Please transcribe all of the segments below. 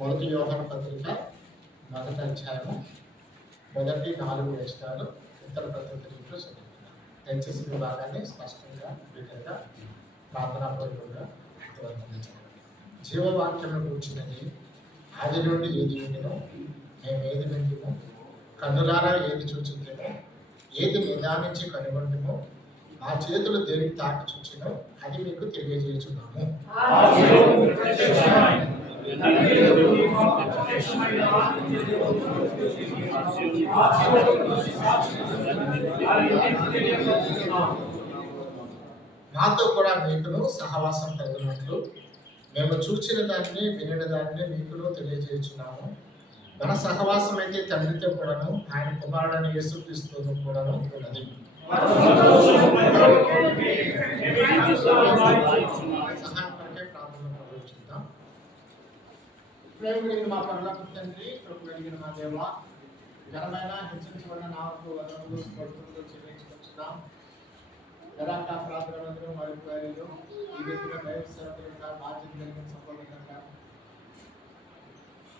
మొదటి యోహాను పత్రిక మొదటి అధ్యాయము మొదటి 4 వచనాలు ఇతర పత్రికలతో చదువుతున్నాను. దయచేసి మీ భాగాన్ని స్పష్టంగా బిడ్డగా ప్రార్థనాపూర్వకంగా జీవవాక్యమును కూర్చున్నది ఆది నుండి ఏది వింటునో మేము ఏది వింటుమో కన్నులారా ఏది చూచుంటేమో ఏది నిదానించి కనుగొంటుమో ఆ చేతులు దేనికి తాకి చూచినో అది మీకు తెలియజేయుచున్నాము. మాతో కూడా మీకును సహవాసం కలిగినట్లు మేము చూచిన దాన్ని వినిన దాన్ని మీకును తెలియజేయుచున్నాము. మన సహవాసం అయితే తండ్రితో కూడాను ఆయన కుమారుడైన యేసుక్రీస్తుతో కూడాను ఉన్నది. సహాయపడే ప్రార్థన ప్రవేశిద్దాం. ప్రేమ కలిగిన మా పరలోక తండ్రి, కృప కలిగిన మా దేవ, ఘనమైన హెచ్చరించబడిన నామముకు వందనములు స్తోత్రములు చెల్లించుకొచ్చున్నాం. యథార్థ ప్రార్థనలందరూ మరియు కార్యాలు ఈ విధంగా దైవ సేవకులుగా బాధ్యత కలిగిన సంపూర్ణంగా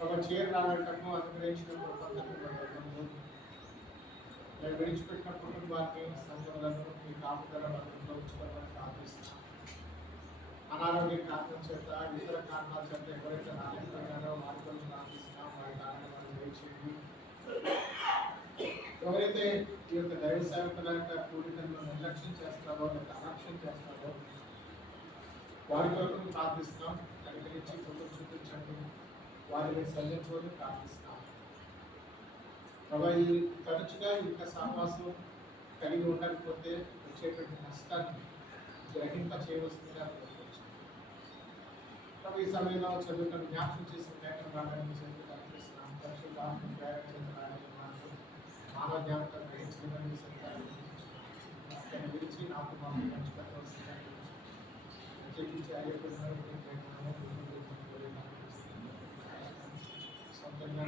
ఒక చీర రావటము అనుగ్రహించిన కృపను నేను విడిచిపెట్టిన కుటుంబాన్ని సంఘములను మీ కాపుదల భద్రతలో ఉంచుకోవాలని ప్రార్థిస్తున్నాను. అనారోగ్య కారణం చేత ఇతర కారణాల చేత ఎవరైతే రాలేకపోయినారో వారి కోసం ప్రార్థిస్తున్నాం. వారి కారణాలను వేచేయండి. ఎవరైతే ఈ యొక్క దైవ సేవకుల యొక్క కూడికలను నిర్లక్ష్యం చేస్తారో లేదా అలక్ష్యం చేస్తారో వారి కొరకు ప్రార్థిస్తున్నాం. కనికరించి కొంచెం చూపించండి. వారిని సల్లించుకొని ప్రార్థిస్తున్నాం. ప్రభా, ఈ తరచుగా యొక్క సహవాసం కలిగి ఉండకపోతే వచ్చేటువంటి నష్టాన్ని గ్రహింప చేయవలసిందిగా కోరుకోవచ్చు. ప్రభు, ఈ సమయంలో చదువుకుని జ్ఞాపకం చేసిన లేఖన భాగాన్ని చేతులు కనిపిస్తున్నాం. పరిశుద్ధాత్మ ప్రేరణ మానవ జ్ఞాపకం గ్రహించడం గురించి నాకు మాకు పంచుకోవాల్సిందిగా ప్రత్యేకించి అయ్యకుండా సొంతంగా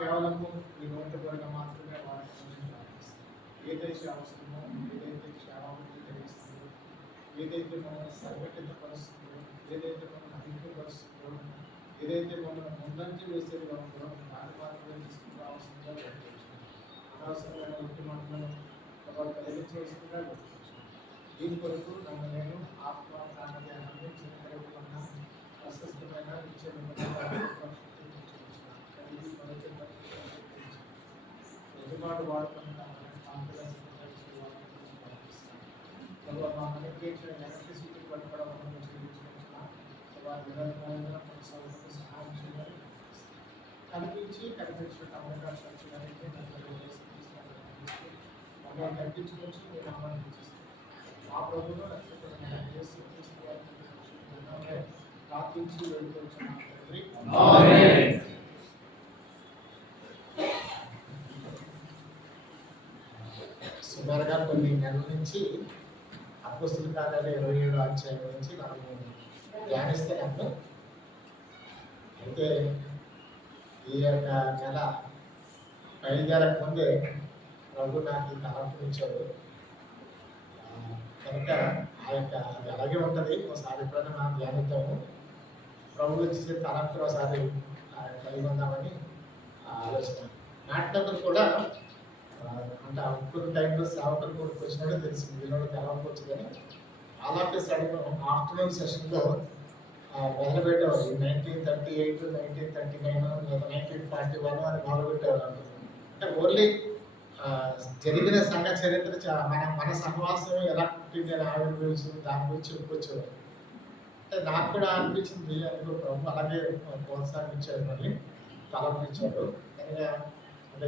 కేవలము మీ నోటబడిన మాత్రమే వాడుకోవాలని ప్రార్థిస్తాం. ఏదైతే అవసరమో, ఏదైతే క్షేమాభివృద్ధి కలిగిస్తుందో, ఏదైతే మనల్ని సంఘటితపరుస్తుందో, ఏదైతే మనల్ని అభివృద్ధిపరుస్తుందో, ఏదైతే మనల్ని ముందంజ వేసేదిగా ఉందో దాని మాత్రమే తీసుకురావాల్సిందిగా గుర్తించాం. అనవసరమైన ఇంటి మాటలను కలిగించవలసిందిగా గుర్తించాం. దీని కొరకు నన్ను నేను ఆత్మ ప్రాణాన్ని చిన్నకరకుండా ప్రశస్తమైన ఎదుబాటు వాడుకుంటా మా మనకి ఎలక్ట్రిసిటీ పట్టుకోవడం వారి కొనసాగుతూ సహాయం చేయాలి. కనిపించి కనిపించిన అవకాశం వచ్చినట్లయితే మమ్మల్ని కనిపించుకొచ్చి మీరు ఆహ్వానించేస్తాం. మా ప్రభువులో రక్షకుడైన యేసుక్రీస్తు వారిని ప్రార్థించి వెళ్ళిపోతున్నాం తండ్రి. సుమారుగా కొన్ని నెలల నుంచి అపోస్తలుల కార్యాలు 27వ అధ్యాయం నుంచి మనము ధ్యానిస్తున్నాము. అయితే ఈ యొక్క నెల బయలుదేరక ముందే ప్రభు నాకు ఈ తలంపు ఇచ్చాడు. కనుక ఆ యొక్క అది అలాగే ఉంటుంది. ఒకసారి ఎప్పుడైనా మనం ధ్యానిద్దాము. ప్రభు ఇచ్చే తలంపులు ఒకసారి కలిగి ఉందామని ఆలోచన. నాటినప్పుడు కూడా అంటే అప్పుడు టైంలో సేవకులు కూడా వచ్చినట్టు తెలిసింది. వీళ్ళు తలంపు వచ్చిందని అలాంటి సడన్ ఆఫ్టర్నూన్ సెషన్లో మొదలుపెట్టేవారు. 1938, 1939 లేదా 1941 అని మొదలుపెట్టేవారు. అంటే ఓన్లీ జరిగిన సంఘ చరిత్ర మన సహవాసం ఎలా పుట్టింది, ఎలా ఆవిర్భవించింది దాని గురించి చెప్పుకొచ్చేవారు. అంటే నాకు కూడా అనిపించింది అందులో ప్రభు అలాగే ప్రోత్సాహించారు, మళ్ళీ తలంపించారు. అంటే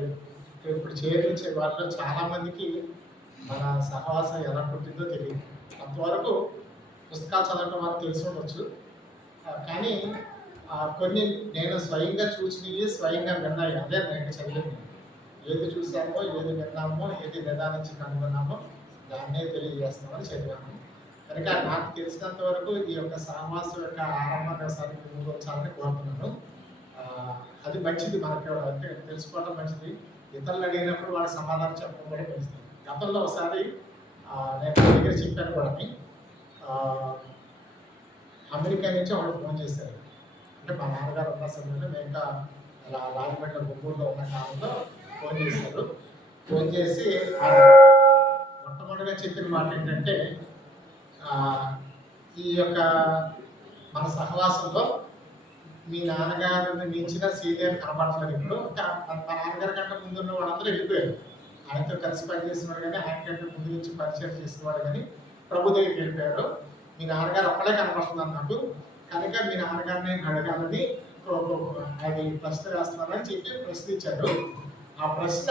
ఇప్పుడు చేరించే వాళ్ళలో చాలామందికి మన సహవాసం ఎలా పుట్టిందో తెలియదు. అంతవరకు పుస్తకాలు చదవడం వాళ్ళకి తెలిసి ఉండొచ్చు, కానీ కొన్ని నేను స్వయంగా చూసినవి స్వయంగా విన్నాయి. అదే నేను చదివింది. ఏది చూసామో, ఏది విన్నామో, ఏది నిదానించి కనుగొన్నామో దాన్నే తెలియజేస్తామని చదివాను. కనుక నాకు తెలిసినంత వరకు ఈ యొక్క సహవాసం యొక్క ఆరంభాన్ని ఒకసారి ముందుకొచ్చాలని కోరుతున్నాను. అది మంచిది, మనకి అంటే తెలుసుకోవడం మంచిది. ఇతరులు అడిగినప్పుడు వాళ్ళ సమాధానం చెప్పడం కూడా మంచిది. గతంలో ఒకసారి నేను దగ్గర చెప్పాను కూడా, అమెరికా నుంచి వాళ్ళు ఫోన్ చేశారు. అంటే మా నాన్నగారు ఉన్న సమయంలో మేము ఇంకా రాజమండ్రి గుంటూరులో ఉన్న కాలంలో ఫోన్ చేశారు. ఫోన్ చేసి మొట్టమొదటిగా చెప్పిన మాట ఏంటంటే, ఈ యొక్క మన సహవాసంలో మీ నాన్నగారిని మించిన సీనియర్ కనబడలేదు. ఇప్పుడు మా నాన్నగారి కంటే ముందున్న వాళ్ళందరూ వెళ్ళిపోయారు. ఆయనతో కలిసి పనిచేసినవాడు కానీ, ఆయన కంటే ముందు నుంచి పరిచయం చేసినవాడు కానీ ప్రభు దగ్గరికి వెళ్ళిపోయారు. మీ నాన్నగారు ఒక్కడే కనబడుతుంది అన్నట్టు, కనుక మీ నాన్నగారిని అడగాలని అది ప్రశ్న వేస్తున్నారని చెప్పి ప్రశ్న ఇచ్చారు. ఆ ప్రశ్న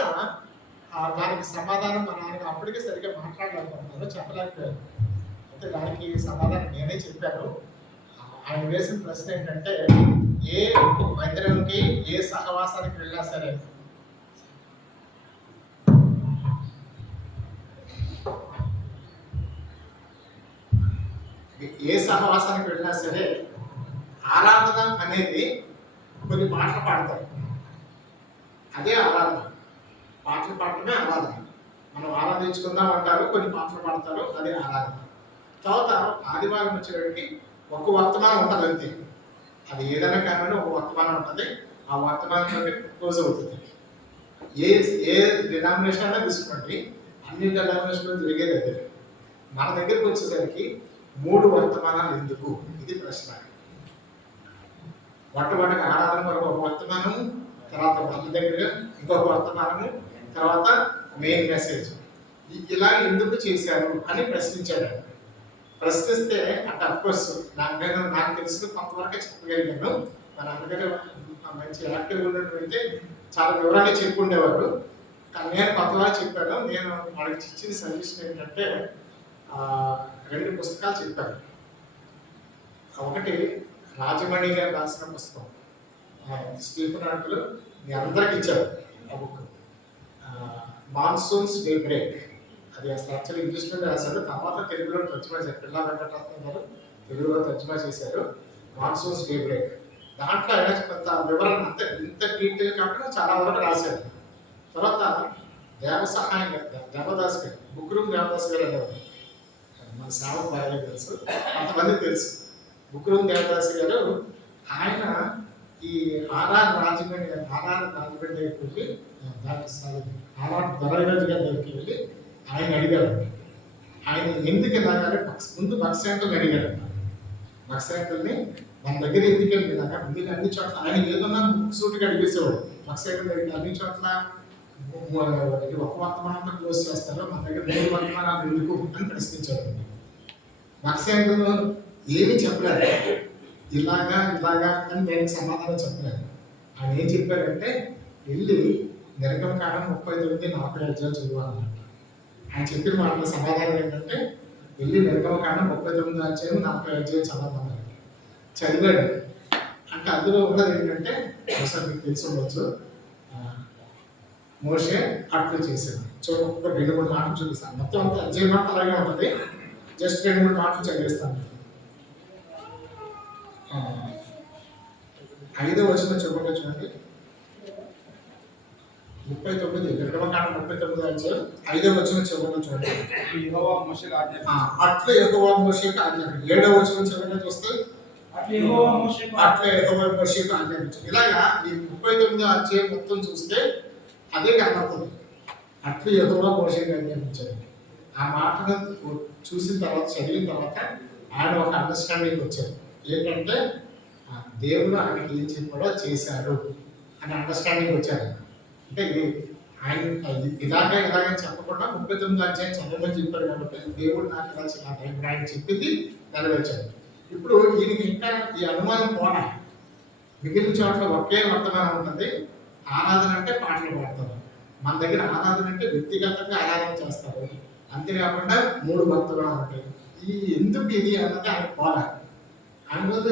దానికి సమాధానం మా నాన్న అప్పటికే సరిగ్గా మాట్లాడలేకపోతున్నారు, చెప్పలేకపోయారు. అయితే దానికి సమాధానం నేనే చెప్పాను. ఆయన వేసిన ప్రశ్న ఏంటంటే, ఏ మందిరంకి ఏ సహవాసానికి వెళ్ళినా సరే ఆరాధన అనేది కొన్ని పాటలు పాడతారు. అదే ఆరాధన. పాటలు పాడటమే ఆరాధన. మనం ఆరాధించుకుందాం అంటారు, కొన్ని పాటలు పాడతారు, అదే ఆరాధన. తర్వాత ఆదివారం వచ్చేటికి ఒక వర్తమానం ఉంటుంది అంతే. అది ఏదైనా కానీ ఒక వర్తమానం ఉంటుంది. ఆ వర్తమానం బట్టి క్లోజ్ అవుతుంది. ఏ డినామినేషన్ అయినా తీసుకోండి, అన్ని డినామినేషన్లో జరిగేది అదే. మన దగ్గరికి వచ్చేసరికి 3 వర్తమానాలు ఎందుకు? ఇది ప్రశ్న. మొట్టమొదటిగా ఆరాధన వరకు ఒక వర్తమానము, తర్వాత వాళ్ళ దగ్గర ఇంకొక వర్తమానము, తర్వాత మెయిన్ మెసేజ్. ఇలా ఎందుకు చేశారు అని ప్రశ్నించాడు. ప్రశ్నిస్తే అంటే అఫ్కోర్స్ నాకు తెలిసిన కొంతవరకే చెప్పగలిగాను. మన అందరికీ మంచి యాక్టివ్ ఉన్నటువంటి చాలా వివరంగా చెప్పుండేవారు. కానీ నేను కొంతవరకు చెప్పాను. నేను వాళ్ళకి ఇచ్చిన సజెషన్ ఏంటంటే 2 పుస్తకాలు చెప్పాను. ఒకటి రాజమణి గారు రాసిన పుస్తకం, స్టీఫెన్ అంకుల్ మీ అందరికి ఇచ్చారు ఆ బుక్, మాన్సూన్స్ డే బ్రేక్. అది అసలు యాక్చువల్లీ ఇంగ్లీష్లోనే రాశారు, తర్వాత తెలుగులో తర్జుమా చేశారు. పిల్ల వెంకటరత్నం గారు తెలుగులో తర్జుమా చేశారు, మాన్సూన్స్ డే బ్రేక్. దాంట్లో ఆయన కొంత వివరణ అంతే, ఇంత డీటెయిల్ కాకుండా చాలా వరకు రాశారు. తర్వాత దేవసహాయం గారు, దేవదాస్ గారు, బుక్రూమ్ దేవదాస్ గారు అనేవారు. మన సేవకు బాగా తెలుసు, కొంతమంది తెలుసు. బుక్రూమ్ దేవదాస్ గారు ఆయన ఈ రాజమండ్రి దగ్గరికి వెళ్ళి, దొరైరాజు గారి దగ్గరికి వెళ్ళి ఆయన అడిగారు. ఆయన ఎందుకు ఇలాగానే ముందు భక్సేంటర్ని అడిగారు. భక్సేంటర్ని మన దగ్గర ఎందుకు వెళ్ళినాక మీరు అన్ని చోట్ల ఆయన ఏదన్నా సూటిగా అడిగేసేవాడు. భక్సేంటర్ దగ్గర అన్ని చోట్ల ఒక వర్తమానంతో క్లోజ్ చేస్తారు, మన దగ్గర 3 వర్తమానాలు ఎందుకు అని ప్రశ్నించారు. భక్సేంటర్ ఏమి చెప్పలేదు, ఇలాగా అని దానికి సమాధానం చెప్పలేదు. ఆయన ఏం చెప్పారంటే, వెళ్ళి నిర్గమకాండం 39-40 అధ్యాయాలు చదువుకోవాలన్నమాట. ఆయన చెప్పిన వాళ్ళ సమాధానం ఏంటంటే, వెళ్ళి నిర్గమకాండం 39 అధ్యాయం 40 అధ్యాయం చదవమన్నారు. చదివాడు. అంటే అందులో ఉన్నది ఏంటంటే, ఒకసారి మీకు తెలిసి ఉండొచ్చు, మోషే అట్లు చేశాడు. ఒక 2-3 మాటలు చూపిస్తాను. మొత్తం అంతా అధ్యాయం మాట అలాగే ఉంటుంది, జస్ట్ 2-3 మాటలు చదివిస్తాను. 5వ వచనం చెప్పండి, చూడండి. 39 నిర్గమకాండం 39 అధ్యాయం 5వ వచనం చెప్పండి, చూడండి. అట్లు యెహోవా మోషేకు ఆజ్ఞాపించాడు. 7వ వచనం చెప్పండి, చూస్తే అట్లా యెహోవా మోషేకు ఆజ్ఞాపించాడు. ఇలాగా ఈ 39 అధ్యాయం మొత్తం చూస్తే అదే కనబడుతుంది. అట్లు యెహోవా మోషేకు ఆజ్ఞాపించాడు. ఆ మాటను చూసిన తర్వాత, చదివిన తర్వాత ఆయన ఒక అండర్స్టాండింగ్ వచ్చారు. ఏంటంటే దేవుడు ఆయనకి ఏం చెప్పాడో చేశారు అని అండర్స్టాండింగ్ వచ్చారు. అంటే ఆయన ఇలాగే చెప్పకుండా 39 అధ్యాయం చదవమని చెప్పాడు కాబట్టి దేవుడు నాకు ఇలా ఆయన చెప్పింది నెరవేర్చాడు. ఇప్పుడు ఈయనకి ఇంకా ఈ అనుమానం పోనా, మిగిలిన చోట్ల ఒకే వర్తమానం ఉంటుంది. ఆరాధన అంటే పాటలు పాడతారు, మన దగ్గర ఆరాధన అంటే వ్యక్తిగతంగా ఆరాధన చేస్తారు. అంతేకాకుండా 3 వర్తమానాలు ఉంటాయి. ఈ ఎందుకు ఇది అన్నది ఆయన పోలా. ఆయన రోజు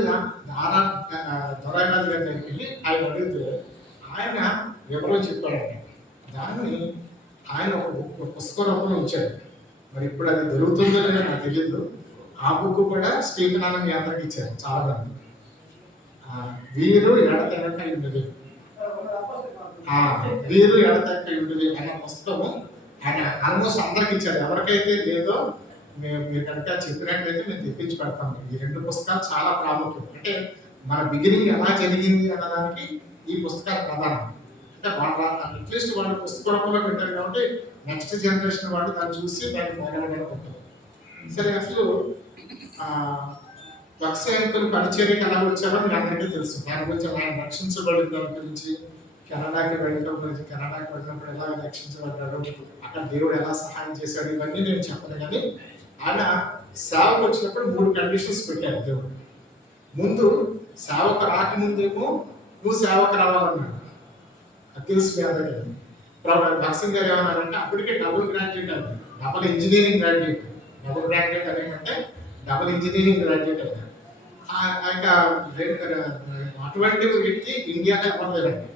దొరైరాజు గారి దగ్గరికి వెళ్ళి ఆయన అడిగితే ఆయన వివరం చెప్పాడండి. దాన్ని ఆయన ఒక పుస్తక రూపంలో ఇచ్చాడు. మరి ఇప్పుడు అది దొరుకుతుందో లేదో నాకు తెలియదు. ఆ బుక్ కూడా స్టీఫెన్ అన్న మీ అందరికి ఇచ్చారు చాలా మంది. వీరు ఎడతెగక ఉండేది, అన్న పుస్తకం ఆయన ఆల్మోస్ట్ అందరికి ఇచ్చారు. ఎవరికైతే లేదో మీరు కనుక చెప్పినట్లయితే నేను తెప్పించి పెడతాను. ఈ 2 పుస్తకాలు చాలా ప్రాముఖ్యం. అంటే మన బిగినింగ్ ఎలా జరిగింది అన్నదానికి ఈ పుస్తకాలు ప్రధానం. అంటే వాళ్ళ అట్లీస్ట్ వాళ్ళు పుస్తకంలో పెట్టారు కాబట్టి నెక్స్ట్ జనరేషన్ వాళ్ళు దాన్ని చూసి దాన్ని మొదలవడానికి ఉంటుంది. సరే, అసలు వత్సయంతులు పరిచర్యకి ఎలా వచ్చారో మీ అందరికీ తెలుసు. దాని గురించి ఆయన రక్షించబడిన దాని గురించి, కెనడాకి వెళ్ళడం గురించి, కెనడాకి వెళ్ళినప్పుడు ఎలా రక్షించబడ్డాడు, అక్కడ దేవుడు ఎలా సహాయం చేశాడు, ఇవన్నీ నేను చెప్పను. కానీ ఆయన సేవకు వచ్చినప్పుడు 3 కండిషన్స్ పెట్టారు దేవుడు. ముందు సేవకు రాకముందేమో నువ్వు సేవకు రావాలన్నాడు. అది తెలుసు మీ అందరికీ. భక్సింగ్ గారు ఏమన్నారంటే అప్పటికే డబుల్ గ్రాడ్యుయేట్ అది, double engineering graduate. Double graduate అదేంటంటే డబుల్ ఇంజనీరింగ్ గ్రాడ్యుయేట్ అది. అటువంటి వ్యక్తి ఇండియాలో ఇవ్వలేదండి.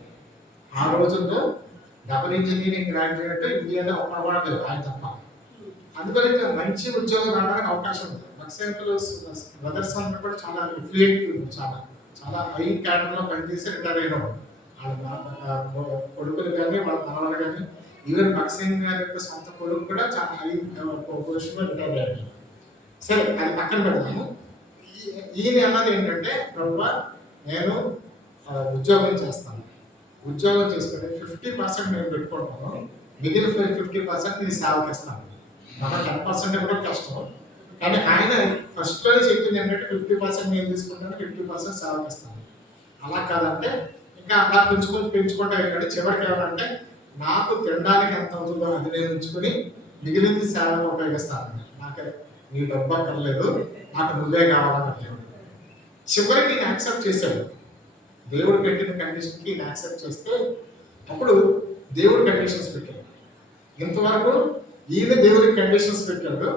ఆ రోజుల్లో డబుల్ ఇంజనీరింగ్ గ్రాడ్యుయేట్ ఇండియాలో ఒక్కడలేదు ఆయన తప్ప. అందుకని మంచి ఉద్యోగం రావడానికి అవకాశం ఉంది. భక్సింగ్లు బ్రదర్స్ అంతా కూడా చాలా రిఫ్లెక్ట్, చాలా చాలా హై క్యాడర్లో పనిచేసి రిటైర్ అయినాడు. వాళ్ళ కొడుకులు కానీ వాళ్ళ తరాలు కానీ, ఈవెన్ భక్సింగ్ గారి యొక్క సొంత కొడుకు కూడా చాలా హై పొజిషన్లో రిటైర్ అయ్యాడు. సరే, అది పక్కన పెడతాము. ఈయన అన్నది ఏంటంటే, ప్రభువా నేను ఉద్యోగం చేస్తాను, ఉద్యోగం చేసుకుంటే 50% నేను పెట్టుకుంటాను, మిగిలిన 50% నేను సేవకి ఇస్తాను. మన 10% కూడా కష్టం. కానీ ఆయన ఫస్ట్లోనే చెప్పింది ఏంటంటే 50% నేను తీసుకుంటాను, 50% సేవకి ఇస్తాను. అలా కాదంటే ఇంకా అలా కొంచెం పెంచుకుంటా వెళ్ళాడు. చివరికి ఏమంటే నాకు తినడానికి ఎంత అవుతుందో అది నేను ఉంచుకొని మిగిలింది సేవకు ఉపయోగిస్తాను. నాకు నీ డబ్బు అక్కర్లేదు, నాకు నువ్వే కావాలని దేవుడు. చివరికి నేను యాక్సెప్ట్ చేశాడు. దేవుడు పెట్టిన కండిషన్కి నేను యాక్సెప్ట్ చేస్తే అప్పుడు దేవుడు కండిషన్స్ పెట్టాడు. ఇంతవరకు ఈయన దేవుడికి కండిషన్స్ పెట్టాడు,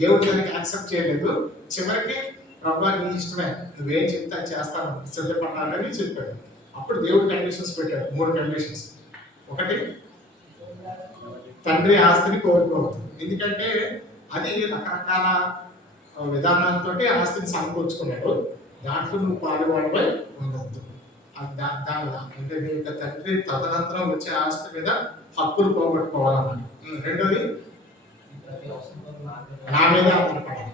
దేవుడు దానికి యాక్సెప్ట్ చేయలేదు. చివరికి ప్రభా నీ ఇష్టమే, నువ్వేం చెప్తే చేస్తాను, సిద్ధపడాలని చెప్పాడు. అప్పుడు దేవుడు కండిషన్స్ పెట్టాడు, 3 కండిషన్స్. ఒకటి, తండ్రి ఆస్తిని కోరుకోవద్దు. ఎందుకంటే అది రకరకాల విధానాలతో ఆస్తిని సమకూర్చుకున్నాడు. దాంట్లో నువ్వు పాలువాడిపై ఉండవద్దు. అంటే నీ యొక్క తండ్రి తదనంతరం వచ్చే ఆస్తి మీద హక్కులు పోగొట్టుకోవాలన్నాడు. రెండోది, నా మీద ఆధారపడాలి.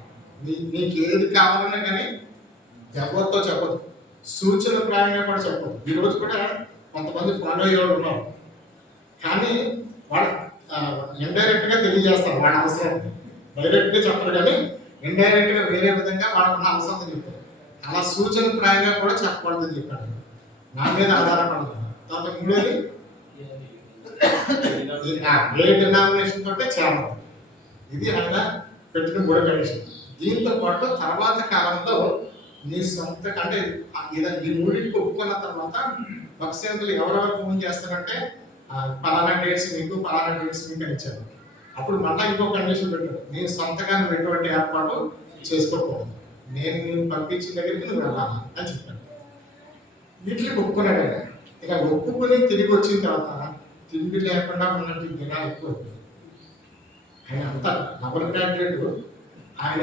నీకు ఏది కావాలన్నా కానీ ఎవరితో చెప్పదు, సూచన ప్రాయంగా కూడా చెప్పదు. ఈరోజు కూడా కొంతమంది ఫాలో అయ్యేవాళ్ళు ఉన్నారు, కానీ వాడు ఇండైరెక్ట్గా తెలియజేస్తారు వాడి అవసరాన్ని. డైరెక్ట్గా చెప్పరు కానీ ఇండైరెక్ట్గా వేరే విధంగా వాళ్ళకున్న అవసరం చెప్తారు. అలా సూచన ప్రాయంగా కూడా చెప్పకూడదని చెప్పాడు. నా మీద ఆధారపడదు. తర్వాత మూడోది, ఏ డినామినేషన్ తోటే చేరదు. ఇది ఆయన పెట్టిన 3 కండిషన్. దీంతో పాటు తర్వాత కాలంలో నీ సొంత అంటే ఈ 3కి ఒప్పుకున్న తర్వాత భక్సేంతులు ఎవరెవరు ఫోన్ చేస్తారంటే పలానా డేట్స్ మీకు, పలానా డేట్స్ మీకు అని ఇచ్చారు. అప్పుడు మళ్ళీ ఇంకో కండిషన్ పెట్టారు, నీ సొంతగా నువ్వు ఎటువంటి ఏర్పాటు చేసుకోకూడదు, నేను పంపించిన దగ్గరికి నువ్వు వెళ్ళాలి అని చెప్పాను. వీటికి ఒప్పుకున్నాడు ఆయన. ఇక ఒప్పుకొని తిరిగి వచ్చిన తర్వాత తిండి లేకుండా ఉన్నట్టు దినాలు ఎక్కువ. ఆయన అంతా డబుల్ గ్రాడ్యుయేట్, ఆయన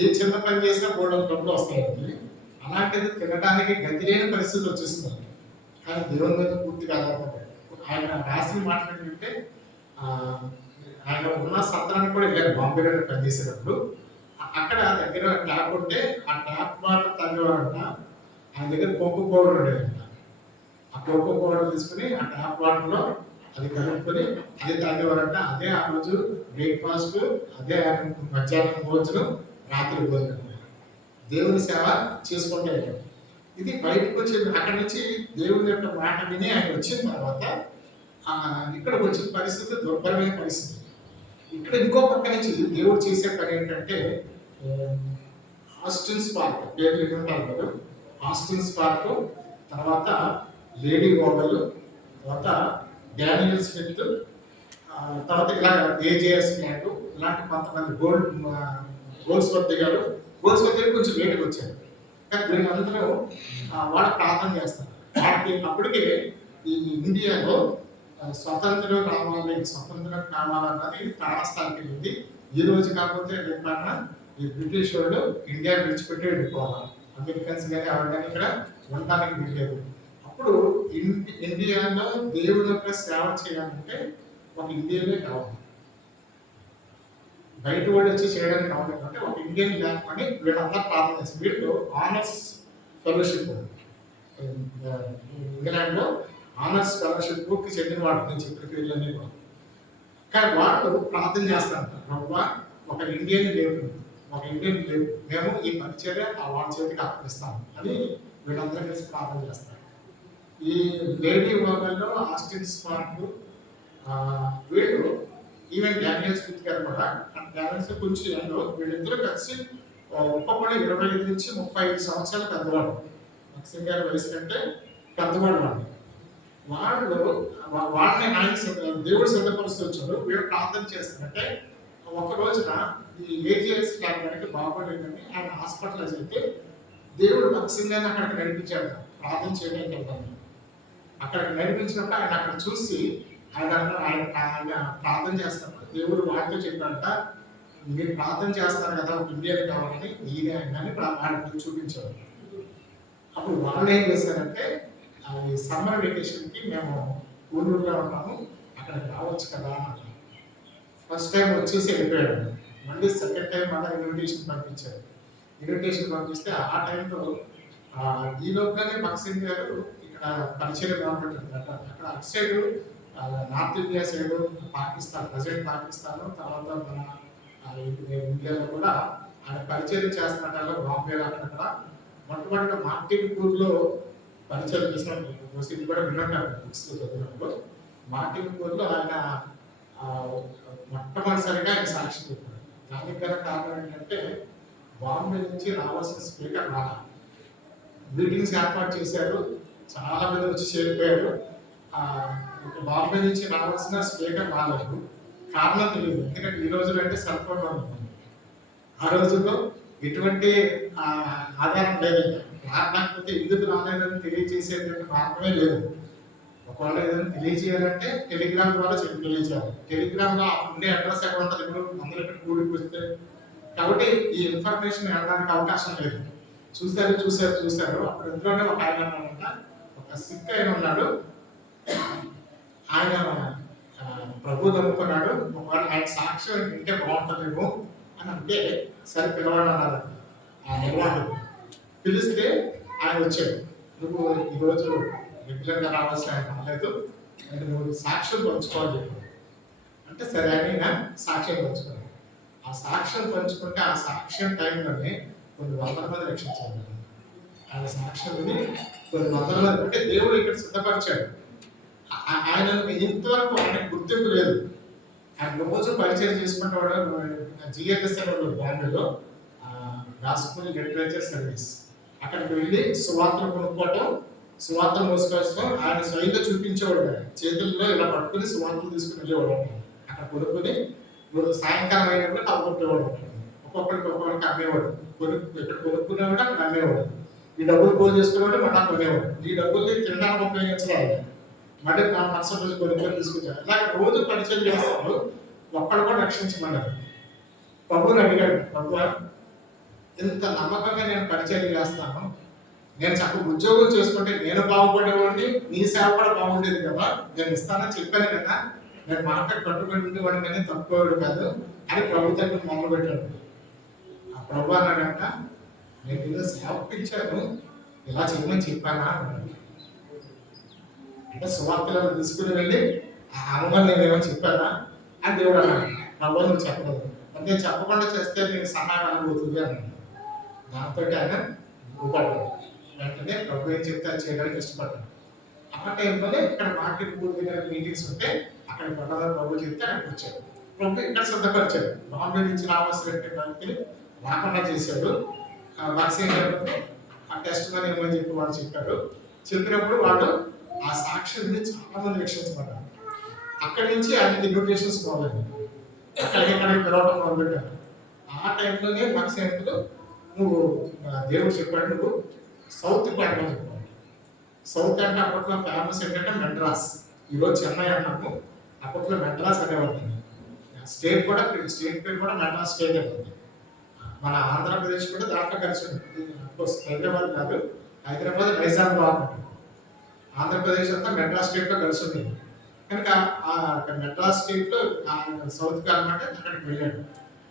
ఏ చిన్న పని చేసినా బోర్డు డబ్బులు వస్తాయండి. అలాంటిది తినడానికి గతి లేని పరిస్థితి వచ్చేస్తుంది. కానీ దేవుని మీద పూర్తిగా ఆధారపడ్డాడు. ఆయన రాసిన మాట్లాడుతుంటే ఆయన ఉన్న సత్రాన్ని కూడా వెళ్ళారు. బాంబేలో పనిచేసేటప్పుడు అక్కడ దగ్గర ట్యాప్ ఉంటే ఆ ట్యాప్ వాటర్ తాగేవారంట. ఆయన దగ్గర కోకో పౌడర్ ఉండేదంట. ఆ కోకో పౌడర్ తీసుకుని ఆ ట్యాప్ వాటర్లో అది కలుపుకొని అది తాగేవారంట. అదే ఆ రోజు బ్రేక్ఫాస్ట్, అదే మధ్యాహ్నం భోజనం, రాత్రి భోజనం. దేవుని సేవ చేసుకుంటే ఇది బయటకు వచ్చి అక్కడి నుంచి దేవుని యొక్క మాట విని ఆయన వచ్చిన తర్వాత ఇక్కడికి వచ్చిన పరిస్థితి దుర్భరమైన పరిస్థితి. ఇక్కడ ఇంకో పక్క నుంచి దేవుడు చేసే పని ఏంటంటే ఆస్టిన్ స్పార్క్, పేర్లు ఉంటారు కదా, ఆస్టిన్ స్పార్క్, తర్వాత లేడీ ఓగల్, తర్వాత డానియల్ స్మిత్, తర్వాత ఇలా ఏజేఎస్ ప్లాంట్, ఇలాంటి కొంతమంది గోల్స్వర్త్ గారు కొంచెం లేట్గా వచ్చారు. కానీ వీళ్ళందరూ వాళ్ళు ప్రార్థన చేస్తారు. వాళ్ళకి అప్పటికే ఈ ఇండియాలో స్వతంత్రం కావాలన్నది తారస్థాయికి వెళ్ళింది. ఈ రోజు కాకపోతే రేపన్నా ఈ బ్రిటిష్ వాళ్ళు ఇండియా విడిచిపెట్టి వెళ్ళిపోవాలి. అమెరికన్స్ కానీ ఎవరు కానీ ఇక్కడ ఉండడానికి వీల్లేదు. అప్పుడు ఇండియాలో దేవుని యొక్క సేవ చేయాలంటే ఒక ఇండియనే కావాలి. బయట వాళ్ళు వచ్చి చేయడానికి రావడం అంటే ఒక ఇండియన్ ల్యాబ్ అని వీళ్ళంతా ప్రార్థన చేస్తారు. వీళ్ళు ఆనర్స్ ఫెలోషిప్ ఇంగ్లాండ్లో ఆనర్స్ ఫెలోషిప్కి చెందిన వాడు నేను చెప్పిన వీళ్ళన్నీ కూడా. కానీ వాళ్ళు ప్రార్థన చేస్తారంట, ప్రభు ఒక ఇండియన్ లేవు, ఒక ఇండియన్ లేవు, మేము ఈ పరిచర్య వాళ్ళ చేతికి అప్పగిస్తాము అని వీళ్ళందరూ కలిసి ప్రార్థన చేస్తారు. ఈ లేడీ వర్గంలో ఆస్టిన్ స్మార్ట్ వీళ్ళు ఈవెన్ డానియల్ స్మిత్ గారు కూడా డానియల్స్ కొంచెం ఎంలో వీళ్ళిద్దరూ కలిసి ఒక్కొక్కడు 25 నుంచి 35 సంవత్సరాల పెద్దవాడు. మక్సిన్ గారి వయసు కంటే పెద్దవాడు వాళ్ళు వాళ్ళని ఆయన దేవుడు సిద్ధపరుస్తూ వచ్చారు. వీళ్ళు ప్రార్థన చేస్తారంటే ఒక రోజున ఈ ఏజిఎస్ కనుక బాగోలేదని ఆయన హాస్పిటలైజ్ అయితే దేవుడు మక్సిన్ గారిని అక్కడికి నడిపించాడు ప్రార్థన చేయడానికి వెళ్తాను. అక్కడికి నడిపించినప్పుడు ఆయన అక్కడ చూసి ఆయన ఆయన ప్రార్థన చేస్తున్నప్పుడు దేవుడు వాటితో చెప్పారంట, మీరు ప్రార్థన చేస్తారు కదా ఒక ఇండియన్ కావాలని ఈయన ఆయనని వాళ్ళకి చూపించారు. అప్పుడు వాళ్ళు ఏం చేశారంటే ఈ సమ్మర్ వెకేషన్కి మేము ఊళ్ళూరులో ఉన్నాము, అక్కడికి రావచ్చు కదా అని. ఫస్ట్ టైం వచ్చేసి వెళ్ళిపోయాడు. మళ్ళీ సెకండ్ టైం మళ్ళీ ఇన్విటేషన్ పంపించారు. ఇన్విటేషన్ పంపిస్తే ఆ టైంలో ఈ లోపలనే మక్సిన్ గారు ఇక్కడ పరిచయం కాబట్టి అక్కడ అటు side north India side Pakistan, present Pakistan, తర్వాత మన ఇండియాలో కూడా ఆయన పరిచయం చేస్తున్నట్టు బాంబేలో అక్కడ మొట్టమొదటిగా మార్టిన్పూర్లో పరిచయం చేసినప్పుడు ఇది కూడా విన్నట్టు బుక్స్ చదివినప్పుడు మార్టిన్పూర్లో ఆయన మొట్టమొదటిసారిగా ఆయన సాక్షి చెప్పారు. దానికి గల కారణం ఏంటంటే బాంబే నుంచి రావాల్సిన స్పీకర్ రాలా, మీటింగ్స్ ఏర్పాటు చేశారు, చాలా మంది వచ్చి చేరిపోయారు. బాంబే నుంచి రావాల్సిన స్పీకర్ రాలేదు, కారణం తెలియదు. ఎందుకంటే ఈ రోజులో అంటే సెల్ ఫోన్ ఉంటుంది, ఆ రోజుల్లో ఎటువంటి ఆధారం లేదు. రాకపోతే ఎందుకు రాలేదని తెలియజేసేటువంటి మార్గమే లేదు. ఒకవేళ ఏదైనా తెలియజేయాలంటే టెలిగ్రామ్ ద్వారా చెప్పి తెలియజేయాలి. టెలిగ్రామ్లో ఉండే అడ్రస్ ఎక్కడ ఉంటుంది, ఇప్పుడు అందరూ ఇక్కడ కూడికి వస్తే, కాబట్టి ఈ ఇన్ఫర్మేషన్ వెళ్ళడానికి అవకాశం లేదు. చూశారు అప్పుడు ఇందులోనే ఒక ఆయన అన్నాడంట, ఒక సిక్ ఆయన ఉన్నాడు, ఆయన ప్రభు నమ్ముకున్నాడు, ఒకవేళ ఆయన సాక్ష్యం వింటే బాగుంటుందేమో అని అంటే సరే పిలవాడు అన్నారు. ఆ నిర్వాహకుడు పిలిస్తే ఆయన వచ్చాడు. నువ్వు ఈరోజు రెగ్యులర్గా రావాల్సిన ఆయన రాలేదు, అంటే నువ్వు సాక్ష్యం పంచుకోవాలి చెప్పాడు. అంటే సరే అని సాక్ష్యం పంచుకున్నాడు. ఆ సాక్ష్యం పంచుకుంటే ఆ సాక్ష్యం టైంలోనే కొన్ని వందల మంది రక్షించారు. ఆయన సాక్ష్యం విని కొన్ని వందల మంది, అంటే దేవుడు ఇక్కడ సిద్ధపరిచాడు. ఆయన ఇంతవరకు ఆయన గుర్తింపు లేదు. ఆయన రోజు పరిచయం చేసుకుంటాడు. జిఎస్ఎల్ బాంబేలో గాస్పుల్ లిటరేచర్ సర్వీస్, అక్కడికి వెళ్ళి సువార్తలు కొనుక్కోవటం, సువార్తలు మోసుకొస్తాం. ఆయన స్వయంగా చూపించేవాడు, చేతుల్లో ఇలా పట్టుకుని సువార్తలు తీసుకుని వెళ్ళేవాడు. అక్కడ కొనుక్కొని సాయంకాలం అయినప్పుడు కలుపుకునేవాడు. ఒక్కొక్కరికి అమ్మేవాడు. ఇక్కడ కొనుక్కునేవాడు, అక్కడ అమ్మేవాడు. ఈ డబ్బులు పోల్ చేసుకునేవాడు, మళ్ళీ కొనేవాడు. ఈ డబ్బుల్ని తినడానికి ఉపయోగించలేదు, మళ్ళీ నా మరుసటి రోజు కొనుక్కొని తీసుకొచ్చారు. ఇలాగ రోజు పరిచయం చేస్తాడు. ఒక్కడు కూడా రక్షించమన్నారు. ప్రభుని అడిగాడు, ప్రభు ఇంత నమ్మకంగా నేను పరిచయం చేస్తాను, నేను చక్కగా ఉద్యోగం చేసుకుంటే నేను బాగుపడేవాడిని, నీ సేవ కూడా బాగుండేది కదా, నేను ఇస్తానని చెప్పాను కదా, నేను మార్కెట్ కట్టుబడి ఉండేవాడిని కానీ తక్కువవాడు కాదు అని ప్రభు దగ్గర మొదలు పెట్టాడు. ఆ ప్రభు అన్నాడంట, నేను ఏదో సేవకించాను, ఇలా చేయమని చెప్పానా అన్నాడు. అంటే సువార్తలను తీసుకుని వెళ్ళి ఆ అనుభవం నేనేమో చెప్పానా అని దేవుడు అన్నాడు. ప్రభు నువ్వు చెప్పలేదు, నేను చెప్పకుండా చేస్తే నేను సహాయం అనుభూతుంది అన్నాడు. దాంతో ఆయన ఊపడ్డాడు. వెంటనే ప్రభు ఏం చెప్తే అది చేయడానికి ఇష్టపడ్డాడు. ఆ టైంలోనే ఇక్కడ మార్కెట్ దగ్గర మీటింగ్స్ ఉంటే అక్కడ ప్రధాన ప్రభు చెప్తే అక్కడికి వచ్చాడు. ప్రభు ఇక్కడ సిద్ధపరిచాడు. బాంబే నుంచి రావాల్సిన రాకుండా చేశాడు. వ్యాక్సిన్ ఆ టెస్ట్ మరి ఏమని చెప్పి వాళ్ళు చెప్పారు. చెప్పినప్పుడు వాళ్ళు ఆ సాక్ష్యం చాలా మంది రక్షించబడ్డారు. అక్కడి నుంచి ఆయనకి ఇన్విటేషన్స్ పోలేదు, అక్కడికి పిలవటం మొదలుపెట్టారు. ఆ టైంలోనే వ్యాక్సిన్లు నువ్వు దేవుడు చెప్పాడు, నువ్వు సౌత్ వెళ్ళమని చెప్పాడు. సౌత్ అంటే అప్పట్లో ఫేమస్ ఏంటంటే మెడ్రాస్, ఈరోజు చెన్నై అన్నాము, అప్పట్లో మెడ్రాస్ అనేవాళ్ళు. స్టేట్ కూడా స్టేట్ పేరు కూడా మెడ్రాస్ స్టేట్ అవుతుంది. మన ఆంధ్రప్రదేశ్ కూడా దాంట్లో కలిసి ఉంటుంది. హైదరాబాద్ కాదు, హైదరాబాద్ నైజామాబాద్, ఆంధ్రప్రదేశ్ అంతా మెడ్రాస్ స్టేట్లో కలిసి ఉంటుంది. కనుక ఆ మెడ్రాస్ స్టేట్లో సౌత్ అనమాట అక్కడికి వెళ్ళాడు.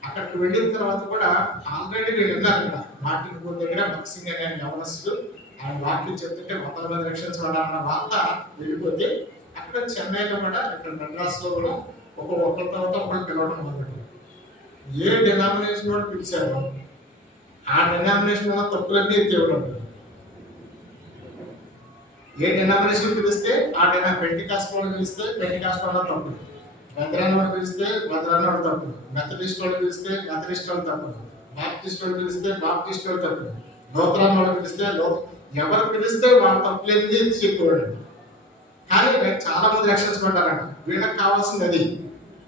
అక్కడికి వెళ్ళిన తర్వాత కూడా ఆల్రెడీ నేను విన్నాను ఇక్కడ మార్టిన్ పూర్ దగ్గర బక్సింగ్ అనే యవనస్తుడు ఆయన వాక్యం చెప్తుంటే 100 మంది రక్షించబడాలన్న వార్త వెళ్ళిపోతే అక్కడ చెన్నైలో కూడా ఇక్కడ మెడ్రాస్లో కూడా ఒకరి తర్వాత ఒకరు పిలవడం మొదలుపెట్టారు. ఏ డినామినేషన్ కూడా పిలిచారు ఆ డినామినేషన్ వల్ల తప్పులన్నీ ఎత్తేవడం. ఏ డినామినేషన్ పిలిస్తే ఆ పెంటికాస్ట్ వాళ్ళు పిలిస్తే పెంటికాస్ట్ వాళ్ళ తప్పు, భద్రాన్ని వాళ్ళు పిలిస్తే భద్రాన్ని వాళ్ళు తప్పు, మెథడిస్ట్ వాళ్ళు పిలిస్తే మెథడిస్ట్ వాళ్ళు తప్పు, బాప్టిస్ట్ వాళ్ళు పిలిస్తే బాప్టిస్ట్ వాళ్ళు తప్పు, లోతరాన్ని వాళ్ళు పిలిస్తే ఎవరు పిలిస్తే వాళ్ళ తప్పులేని చెప్పేవాడు. కానీ చాలా మంది రక్షించబడ్డారంట. వీళ్ళకి కావాల్సింది అది,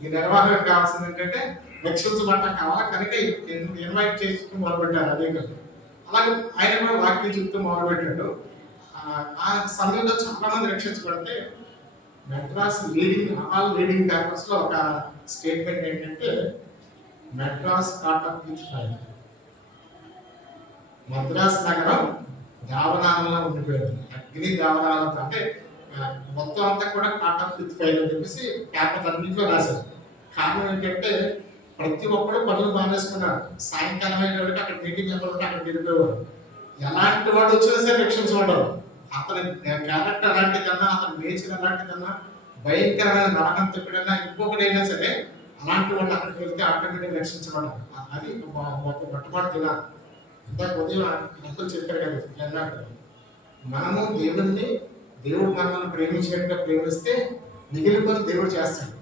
ఈ నిర్వాహకులకు కావాల్సింది ఏంటంటే రక్షించబడ్డా కావాలి కనుక ఇన్వైట్ చేసుకుని మొదలుపెట్టారు. అదే కదా అలాగే ఆయన కూడా వాక్యం చెప్తూ మొదలుపెట్టాడు. ఆ సమయంలో చాలా మంది రక్షించబడితే మెడ్రాస్ ఆల్ లీడింగ్ పేపర్స్ లో ఒక స్టేట్మెంట్ ఏంటంటే Madras caught up with fire, Madras నగరం దావనాలలో ఉండిపోయింది, అగ్ని దావనాలతో. అంటే మొత్తం అంతా కూడా కాటప్ విత్ ఫైర్ అని చెప్పేసి పేపర్ అన్నింటిలో రాశారు. కారణం ఏంటంటే ప్రతి ఒక్కరు పనులు మానేసుకున్నారు. సాయంకాలం అయినప్పటికీ అక్కడ మీటింగ్ ఎవరు అక్కడ వెళ్ళిపోయేవారు. ఎలాంటి వాడు వచ్చినా సరే రక్షించబడ్డారు. అతని క్యారెక్టర్ అలాంటిదన్నా, అతని నేచర్ అలాంటిదన్నా, భయంకరమైన నరకంతకుడైనా ఇంకొకటైనా సరే అలాంటి వాళ్ళు అక్కడికి వెళ్తే ఆటోమేటిక్ రక్షించబడ్డారు. అది మొట్టమొదటి తినాలి. ఇందాక ఉదయం అంకులు చెప్పారు కదా, మనము దేవుడు మనల్ని ప్రేమించినట్టుగా ప్రేమిస్తే మిగిలిపోయి దేవుడు చేస్తాడు.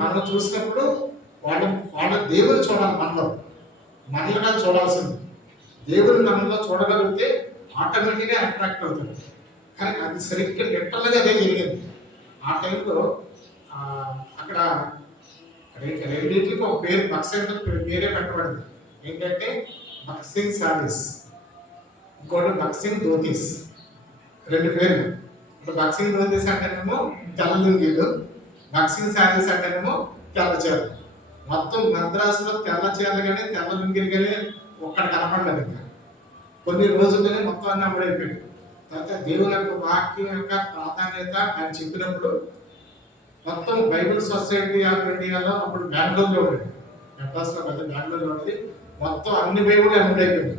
మనం చూసినప్పుడు వాళ్ళ దేవుని చూడాలి, మనలో చూడాల్సింది. దేవుని మనలో చూడగలిగితే ఆటోమేటిక్గా అట్రాక్ట్ అవుతుంది. కానీ అది సరిగ్గా లిటరల్గా అదే జరిగింది. ఆ టైంలో అక్కడ రెండింటికి ఒక పేరు బక్సింగ్ పేరే పెట్టబడింది. ఏంటంటే బక్సింగ్ శారీస్, ఇంకోటి బక్సింగ్ ధోతీస్, రెండు పేర్లు. ఇప్పుడు బక్సింగ్ ధోతీస్ అంటేనేమో తెల్ల లుంగీలు, బక్సింగ్ శారీస్ అంటేనేమో తెల్ల చీరలు. మొత్తం మద్రాసులో తెల్ల చీరలు కానీ తెల్ల లుంగీలు కానీ ఒక్కటి కనపడలేదు. ఇంకా కొన్ని రోజుల్లోనే మొత్తం అన్నీ అమ్ముడైపోయాడు. తర్వాత దేవుని యొక్క వాక్యం యొక్క ప్రాధాన్యత ఆయన చెప్పినప్పుడు మొత్తం బైబిల్ సొసైటీ ఆఫ్ ఇండియాలో అప్పుడు బెంగళూరులో ఉండేది, మెడ్రాస్లో కాదు బెంగళూరులో ఉండేది. మొత్తం అన్ని బైబిల్ అమ్ముడైపోయింది.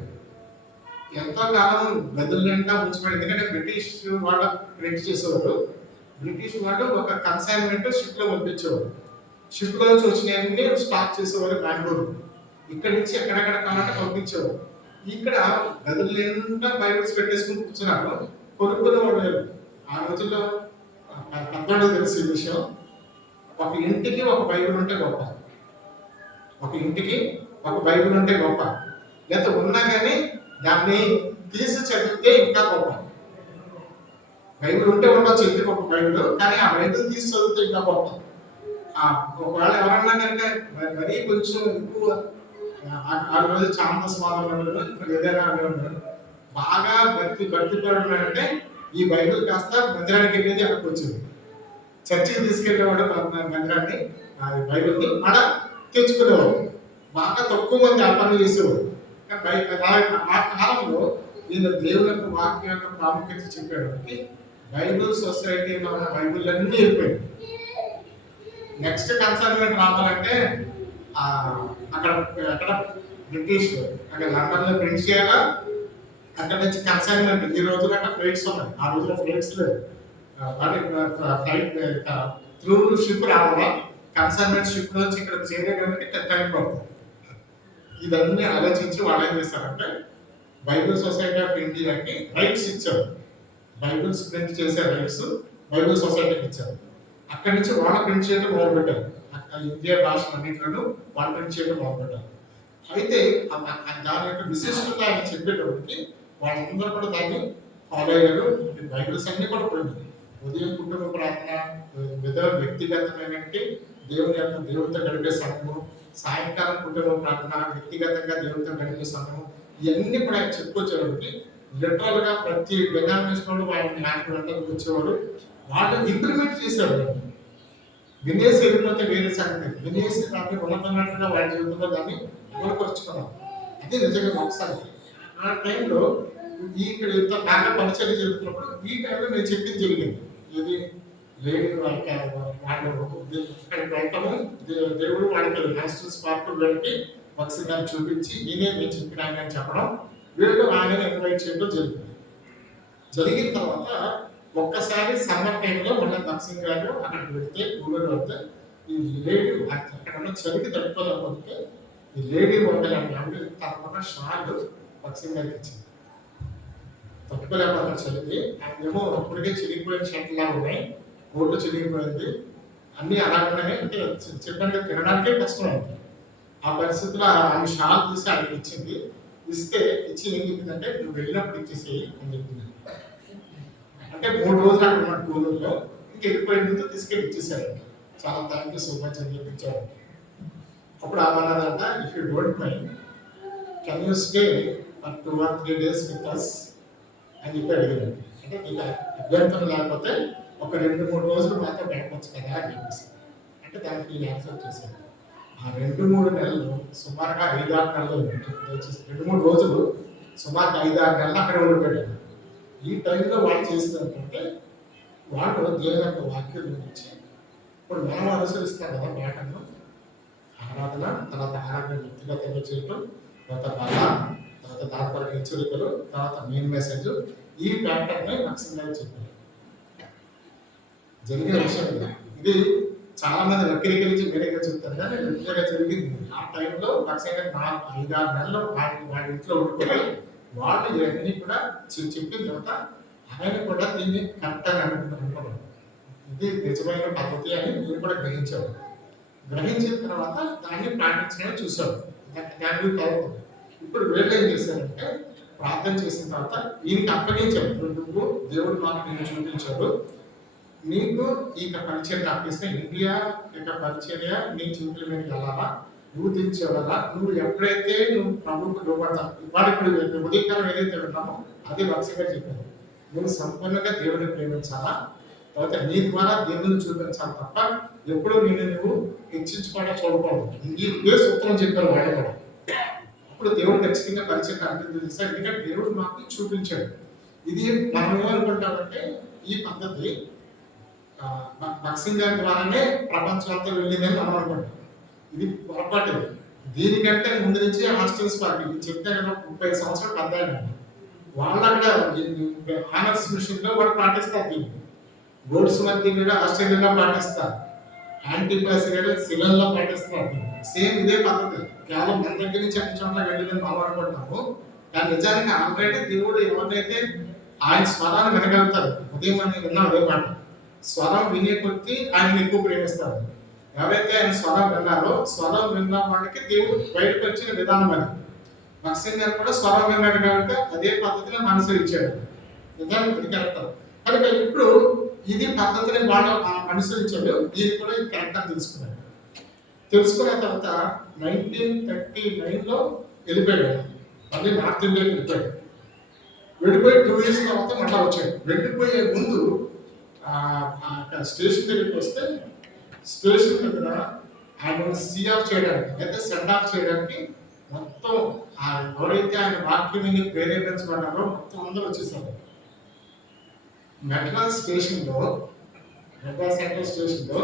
ఎంతో కాలం గదుల నిండా ఉంచిపోయింది. ఎందుకంటే బ్రిటిష్ వాళ్ళు ప్రింట్ చేసేవారు. బ్రిటిష్ వాళ్ళు ఒక కన్సైన్మెంట్ షిప్ లో పంపించేవారు. షిప్ లో నుంచి వచ్చినవన్నీ స్టాక్ చేసేవారు బెంగళూరు. ఇక్కడి నుంచి ఎక్కడెక్కడ కావాలంటే పంపించేవారు. ఇక్కడ గదుల నిండా బైబిల్స్ పెట్టేసుకుని కూర్చున్నారు. కొనుక్కునే వాళ్ళు లేరు. ఆ రోజుల్లో పెద్దవాళ్ళు తెలిసి విషయం, ఒక ఇంటికి ఒక బైబిల్ ఉంటే గొప్ప, ఒక ఇంటికి ఒక బైబిల్ ఉంటే గొప్ప. లేదా ఉన్నా కానీ దాన్ని తీసి చదివితే ఇంకా గొప్ప. బైబిల్ ఉంటే ఉండొచ్చు ఇంటికి ఒక బైబిల్, కానీ ఆ బైబిల్ తీసి చదివితే ఇంకా గొప్ప. ఒకవేళ ఎవరన్నా కనుక మరీ కొంచెం ఎక్కువ ఆ రోజు చాలా స్వాతంత్రం ఇప్పుడు ఏదైనా అనేవాడు బాగా భక్తిపరుడు ఈ బైబిల్ కాస్త మందిరానికి వెళ్ళేది అక్కడికి వచ్చింది. చర్చికి తీసుకెళ్ళేవాడు మందిరాన్ని, బైబిల్ని అక్కడ తెచ్చుకునేవాడు. బాగా తక్కువ మంది ఆ పనులు చేసేవాడు. ఆ కాలంలో ఈయన దేవుని యొక్క వాక్యం యొక్క ప్రాముఖ్యత చెప్పేవాడికి బైబిల్ సొసైటీలో ఉన్న బైబిల్ అన్నీ వెళ్ళిపోయింది. నెక్స్ట్ కన్సర్న్మెంట్ రావాలంటే అక్కడ బ్రిటిష్ అక్కడ లండన్లో ప్రింట్ చేయాలా, అక్కడ నుంచి కన్సైన్మెంట్. ఈ రోజులు అంటే ఫ్లైట్స్ ఉన్నాయి, ఆ రోజుల్లో ఫ్లైట్స్ లేదు. ఫ్లైట్ త్రూ షిప్ రావాలా, కన్సైన్మెంట్ షిప్ నుంచి ఇక్కడ చేరేయడానికి టైం పడుతుంది. ఇవన్నీ ఆలోచించి వాళ్ళు ఏం చేస్తారంటే బైబిల్ సొసైటీ ఆఫ్ ఇండియాకి రైట్స్ ఇచ్చారు. బైబిల్స్ ప్రింట్ చేసే రైట్స్ బైబిల్ సొసైటీకి ఇచ్చారు. అక్కడి నుంచి వాళ్ళు ప్రింట్ చేయడం మొదలుపెట్టారు. ఇండియా భాషలన్నింటిలో వాళ్ళు ప్రింట్ చేయడం మొదలుపెట్టారు. అయితే దాని యొక్క విశిష్టత ఆయన చెప్పేటప్పటికి వాళ్ళందరూ కూడా దాన్ని ఫాలో అయ్యారు. బైబిల్స్ అన్ని కూడా పోయింది. ఉదయం కుటుంబ ప్రార్థన, వ్యక్తిగతమైనటువంటి దేవునితో గడిపే సమయము, సాయంకాలం కుటుంబ ప్రార్థన, వ్యక్తిగతంగా దేవునితో గడిపే సమయం, ఇవన్నీ కూడా ఆయన చెప్పుకొచ్చేవాడికి లిటరల్ గా ప్రతి డినామినేషన్ వాళ్ళని నాయకులందరూ వచ్చేవాడు. వాళ్ళు ఇంప్లిమెంట్ చేసేవాడు. వినేసి వెళ్ళిపోతే వేరే సంగతి, వినేసి దాన్ని ఉన్నతన్నట్టుగా వాళ్ళ జీవితంలో దాన్ని అమలుపరుచుకున్నాం. అది నిజంగా ఒకసారి ఆ టైంలో ఇక్కడ ఇంత బాగా పరిచయం జరుగుతున్నప్పుడు ఈ టైంలో నేను చెప్పింది జరిగింది. ఇది లేని వాళ్ళకి వాళ్ళు అక్కడికి వెళ్ళటము దేవుడు వాళ్ళకి నేషనల్ స్పాట్ వెళ్ళి బక్సింగ్ గారిని చూపించి నేనే నేను చెప్పిన ఆయన అని చెప్పడం వీళ్ళు ఆయన ఇన్వైట్ చేయడం జరిగింది. జరిగిన తర్వాత ఒక్కసారి సమ్మర్ టైంలో మళ్ళీ బక్సింగ్ గారు అక్కడికి వెళ్తే ఊళ్ళో వెళ్తే ఈ లేడీ అక్కడ ఉన్న చలికి తట్టుకోలేకపోతే ఈ లేడీ వండల్ అని ఆవిడ తప్పకుండా షాల్ బక్సింగ్ గారికి ఇచ్చింది. తట్టుకోలేకపోతున్న చలికి ఆయనేమో అప్పటికే చిరిగిపోయిన షర్ట్లా ఉన్నాయి, కోట్లు చిరిగిపోయింది, అన్ని అలాగే అంటే చెప్పడానికి తినడానికే కష్టమైంది. ఆ పరిస్థితిలో ఆమె షాల్ తీసి ఆయనకి ఇచ్చింది. ఇస్తే ఇచ్చి ఏం చెప్పిందంటే నువ్వు వెళ్ళినప్పుడు ఇచ్చేసేయి అని చెప్పింది. అంటే 3 రోజులు అక్కడ ఉన్న టూర్లో ఇంక వెళ్ళిపోయిన ముందు తీసుకెళ్ళి ఇచ్చేసారు. చాలా థ్యాంక్ యూ సో మచ్ అని చెప్పి ఇచ్చారు. అప్పుడు ఆమెన్నదంట if you don't mind can you stay for 2 or 3 days with us అని చెప్పి అడిగారు. అంటే నీకు అభ్యంతరం లేకపోతే ఒక 2-3 రోజులు మాత్రం గడపచ్చు కదా అని చెప్పేసి అంటే దానికి నేను యాక్సెప్ట్ చేశాను. ఆ 2-3 నెలలు సుమారుగా 5-6 నెలలు దయచేసి 2-3 రోజులు సుమారుగా 5-6 నెలలు అక్కడ ఉండిపోయాడు. ఈ టైంలో వాళ్ళు చేసింది ఏంటంటే వాళ్ళు దేవుని యొక్క వాక్యం గురించి ఇప్పుడు మనం అనుసరిస్తాం కదా పాఠంలో ఆరాధన, తర్వాత ఆరాధన వ్యక్తిగతంగా చేయటం, తర్వాత బల, తర్వాత దానిపర హెచ్చరికలు, తర్వాత మెయిన్ మెసేజ్, ఈ ప్యాటర్న్ నక్సల్గా చెప్పారు. జరిగిన విషయం ఇది చాలా మంది వక్రీకరించి వేరేగా చెప్తారు కానీ రెగ్యులర్గా జరిగింది. ఆ టైంలో నక్సల్గా 4-5-6 నెలలు వాళ్ళ ఇంట్లో ఉండిపోయి వాళ్ళు ఇవన్నీ కూడా చెప్పిన తర్వాత ఆయన కూడా దీన్ని కరెక్ట్ అని అనుకున్నాడు. ఇది నిజమైన పద్ధతి అని నేను కూడా గ్రహించాడు. గ్రహించిన తర్వాత దాన్ని పాటించడం చూశాడు. దాని తర్వాత ఇప్పుడు వీళ్ళు ఏం చేశారంటే ప్రార్థన చేసిన తర్వాత ఈయనకి అప్పగించాడు. నువ్వు దేవుడు మాకు నేను చూపించాడు, నీకు ఈ పరిచర్య అప్పిస్తే ఇండియా యొక్క పరిచర్య నీ చేతుల మీద వెళ్ళాలా, నువ్వు దించేవాళ్ళ, నువ్వు ఎప్పుడైతే నువ్వు ప్రభుత్వం లోపడతావు ఇవాళ ఇప్పుడు ఉదయకాలం ఏదైతే విన్నామో అది వరుసగా చెప్పాను. నువ్వు సంపూర్ణంగా దేవుడిని ప్రేమించాలా, తర్వాత నీ ద్వారా దేవుని చూపించాలి తప్ప ఎప్పుడూ నువ్వు హెచ్చించుకోవడం చూడకూడదు. ఇదే సూత్రం చెప్పారు వాళ్ళు కూడా. అప్పుడు దేవుడు ఖచ్చితంగా పరిచయం అర్థం చేశాడు. ఎందుకంటే దేవుడు మాకు చూపించాడు. ఇది మనం ఏమనుకుంటామంటే ఈ పద్ధతి బక్సింగ్ గారి ద్వారానే ప్రపంచం అంతా వెళ్ళిందని మనం అనుకుంటాం. ఇది పొరపాటు. దీనికంటే ముందు నుంచి హాస్టల్స్ పార్టీ చెప్తే 30 సంవత్సరాలు పెద్ద వాళ్ళు అక్కడ ఆనర్స్ మిషన్ లో వాళ్ళు పాటిస్తారు. దీన్ని గోడ్స్ మధ్య కూడా ఆస్ట్రేలియాలో పాటిస్తారు, యాంటీప్లాసిడ్ సిలన్ లో పాటిస్తారు. సేమ్ ఇదే పద్ధతి. కేవలం మన దగ్గర నుంచి అన్ని చోట్ల వెళ్ళిందని మనం అనుకుంటాము. కానీ నిజానికి ఆల్రెడీ దేవుడు ఎవరినైతే ఆయన స్వరాన్ని వినగలుగుతారు. ఉదయం అని విన్నా అదే మాట, స్వరం వినే కొద్దీ ఆయన ఎక్కువ ప్రేమిస్తారు. ఎవరైతే ఆయన స్వరం విన్నారో స్వరం విన్న వాళ్ళకి దేవుడు బయటపరిచిన విధానం అది. బక్సింగ్ గారు కూడా స్వరం విన్నాడు కాబట్టి అదే పద్ధతిని అనుసరించాడు. నిజానికి అది కరెక్ట్. కనుక ఇప్పుడు ఇది పద్ధతిని వాళ్ళు అనుసరించాడు. దీన్ని కూడా కరెక్ట్ అని తెలుసుకున్నాడు. తెలుసుకున్న తర్వాత 1939లో వెళ్ళిపోయాడు. మళ్ళీ నార్త్ ఇండియాకి వెళ్ళిపోయాడు. వెళ్ళిపోయి 2 years తర్వాత మళ్ళీ వచ్చాడు. వెళ్ళిపోయే ముందు స్టేషన్ దగ్గరికి వస్తే స్టేషన్ దగ్గర ఆయన సీ ఆఫ్ చేయడానికి అయితే సెండ్ ఆఫ్ చేయడానికి మొత్తం ఎవరైతే ఆయన వాక్యం ప్రేరేపించబడ్డారో మొత్తం అందరూ వచ్చేసారు. మెడ్రాస్ స్టేషన్లో, మెడ్రాస్ సెంట్రల్ స్టేషన్లో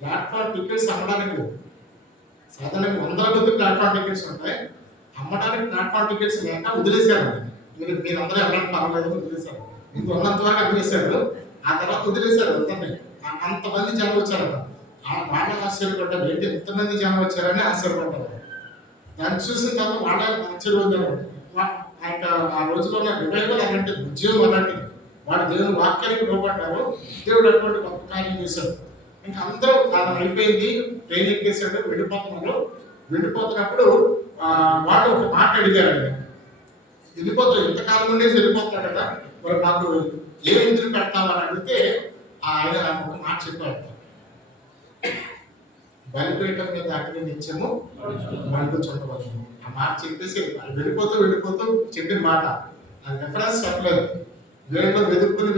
ప్లాట్ఫామ్ టికెట్స్ అమ్మడానికి సాధారణంగా 100 మంది ప్లాట్ఫామ్ టికెట్స్ ఉంటాయి. అమ్మడానికి ప్లాట్ఫామ్ టికెట్స్ లేక వదిలేశారు. మీరందరూ ఎవరైనా పర్వాలేదు వదిలేశారు. ఇంక ఉన్నంత వరకు అమ్మేశారు. ఆ తర్వాత వదిలేశారు. అంతమంది జనం వచ్చారు. వాళ్ళ ఆశ్చర్యపడ్డారు, ఏంటి ఎంతమంది జనం వచ్చారని ఆశ్చర్యపడ్డారు. దాన్ని చూసిన తర్వాత వాళ్ళ ఆశ్చర్యపోతారు. ఆ రోజులో ఉన్న రివైవల్ అలాంటి ఉద్యోగం అలాంటిది. వాడు దేవుని వాక్యానికి లోపడ్డారు. దేవుడు అటువంటి గొప్ప కార్యం చేశాడు. ఇంకా అందరూ అయిపోయింది, ట్రైన్ ఎక్కేసాడు, వెళ్ళిపోతున్నారు. వెళ్ళిపోతున్నప్పుడు వాళ్ళు ఒక మాట అడిగారు. వెళ్ళిపోతాడు, ఇంతకాలం నుండి వెళ్ళిపోతాడు కదా, మరి నాకు ఏ ఇంటిని పెడతామని అడిగితే ఆయన ఒక మాట చెప్పాడు, బలిపీఠం మీద అగ్ని నిత్యము మంటూ చుట్టవలెను. ఆ మాట చెప్పేసి వెళ్ళిపోతూ వెళ్ళిపోతూ చెప్పిన మాట. అది రిఫరెన్స్ చెప్పలేదు. వేరే వెతుక్కుని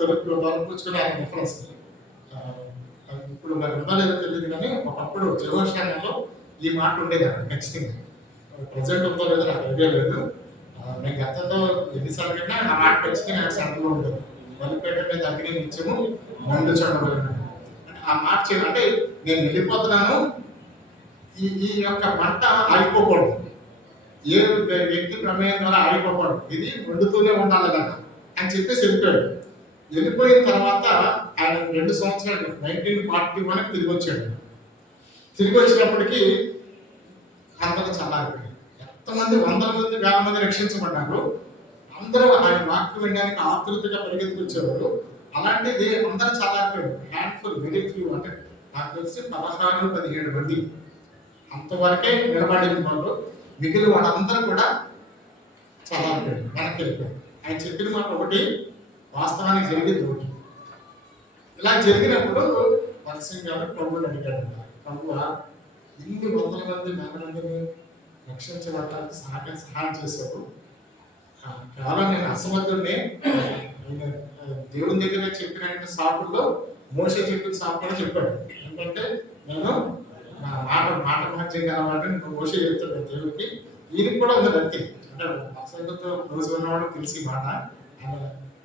దొరకపుచ్చుకుని ఆయన రిఫరెన్స్. ఇప్పుడు మరి ఉందో లేదో తెలియదు కానీ ఒకప్పుడు జెరూసలేంలో ఈ మాట ఉండేది అక్కడ ఖచ్చితంగా. ప్రజెంట్ ఉందో లేదో నాకు ఐడియా లేదు. నేను గతంలో ఎన్నిసార్లు కన్నా ఆ మాట ఖచ్చితంగా సెంటర్లో ఉండేది. బలిపేట మీద అగ్ని నిత్యము మండు చూడబడిన ఆ మాట అంటే నేను వెళ్ళిపోతున్నాను, ఈ యొక్క మంట ఆగిపోకూడదు, ఏ వ్యక్తి ప్రమేయం ద్వారా ఆగిపోకూడదు, ఇది వండుతూనే ఉండాలి కదా అని చెప్పేసి వెళ్ళిపోయాడు. వెళ్ళిపోయిన తర్వాత ఆయన 2 సంవత్సరాలు 1941 తిరిగి వచ్చాడు. తిరిగి వచ్చినప్పటికీ అందరూ చల్లారిపోయారు. ఎంతమంది 100 మంది 50 మంది రక్షించబడ్డారు. అందరూ ఆయన వాక్యం వినడానికి ఆతృతగా పరిగెత్తుకొచ్చేవారు. అలాంటిది అందరూ చల్లారిపోయారు. హ్యాండ్ఫుల్, వెరీ ఫ్యూ, అంటే నాకు తెలిసి 16-17 మంది అంతవరకే నిలబడిన వాళ్ళు. మిగిలిన వాళ్ళందరూ కూడా చల్లారిపోయారు, వెనక్కి వెళ్ళిపోయారు. ఆయన చెప్పిన మాట ఒకటి, వాస్తవానికి జరిగింది ఒకటి. ఇలా జరిగినప్పుడు నరసింహ గారు ప్రభువుని అడిగాడు, ప్రభువా ఇన్ని 100 మంది 100 మందిని రక్షించడానికి సహాయం చేశారు. కేవలం నేను అసమర్థుడిని, దేవుని దగ్గర చెప్పిన సాకుల్లో మోషే చెప్పిన సాకులో చెప్పాడు. ఎందుకంటే నేను మాట మహత్యం గలవాడిని మోషే చెప్తాడు దేవుడికి. ఈయనకి కూడా ఉంది భక్తి, అంటే అసలుతో రోజు ఉన్నవాడు తెలిసి మాట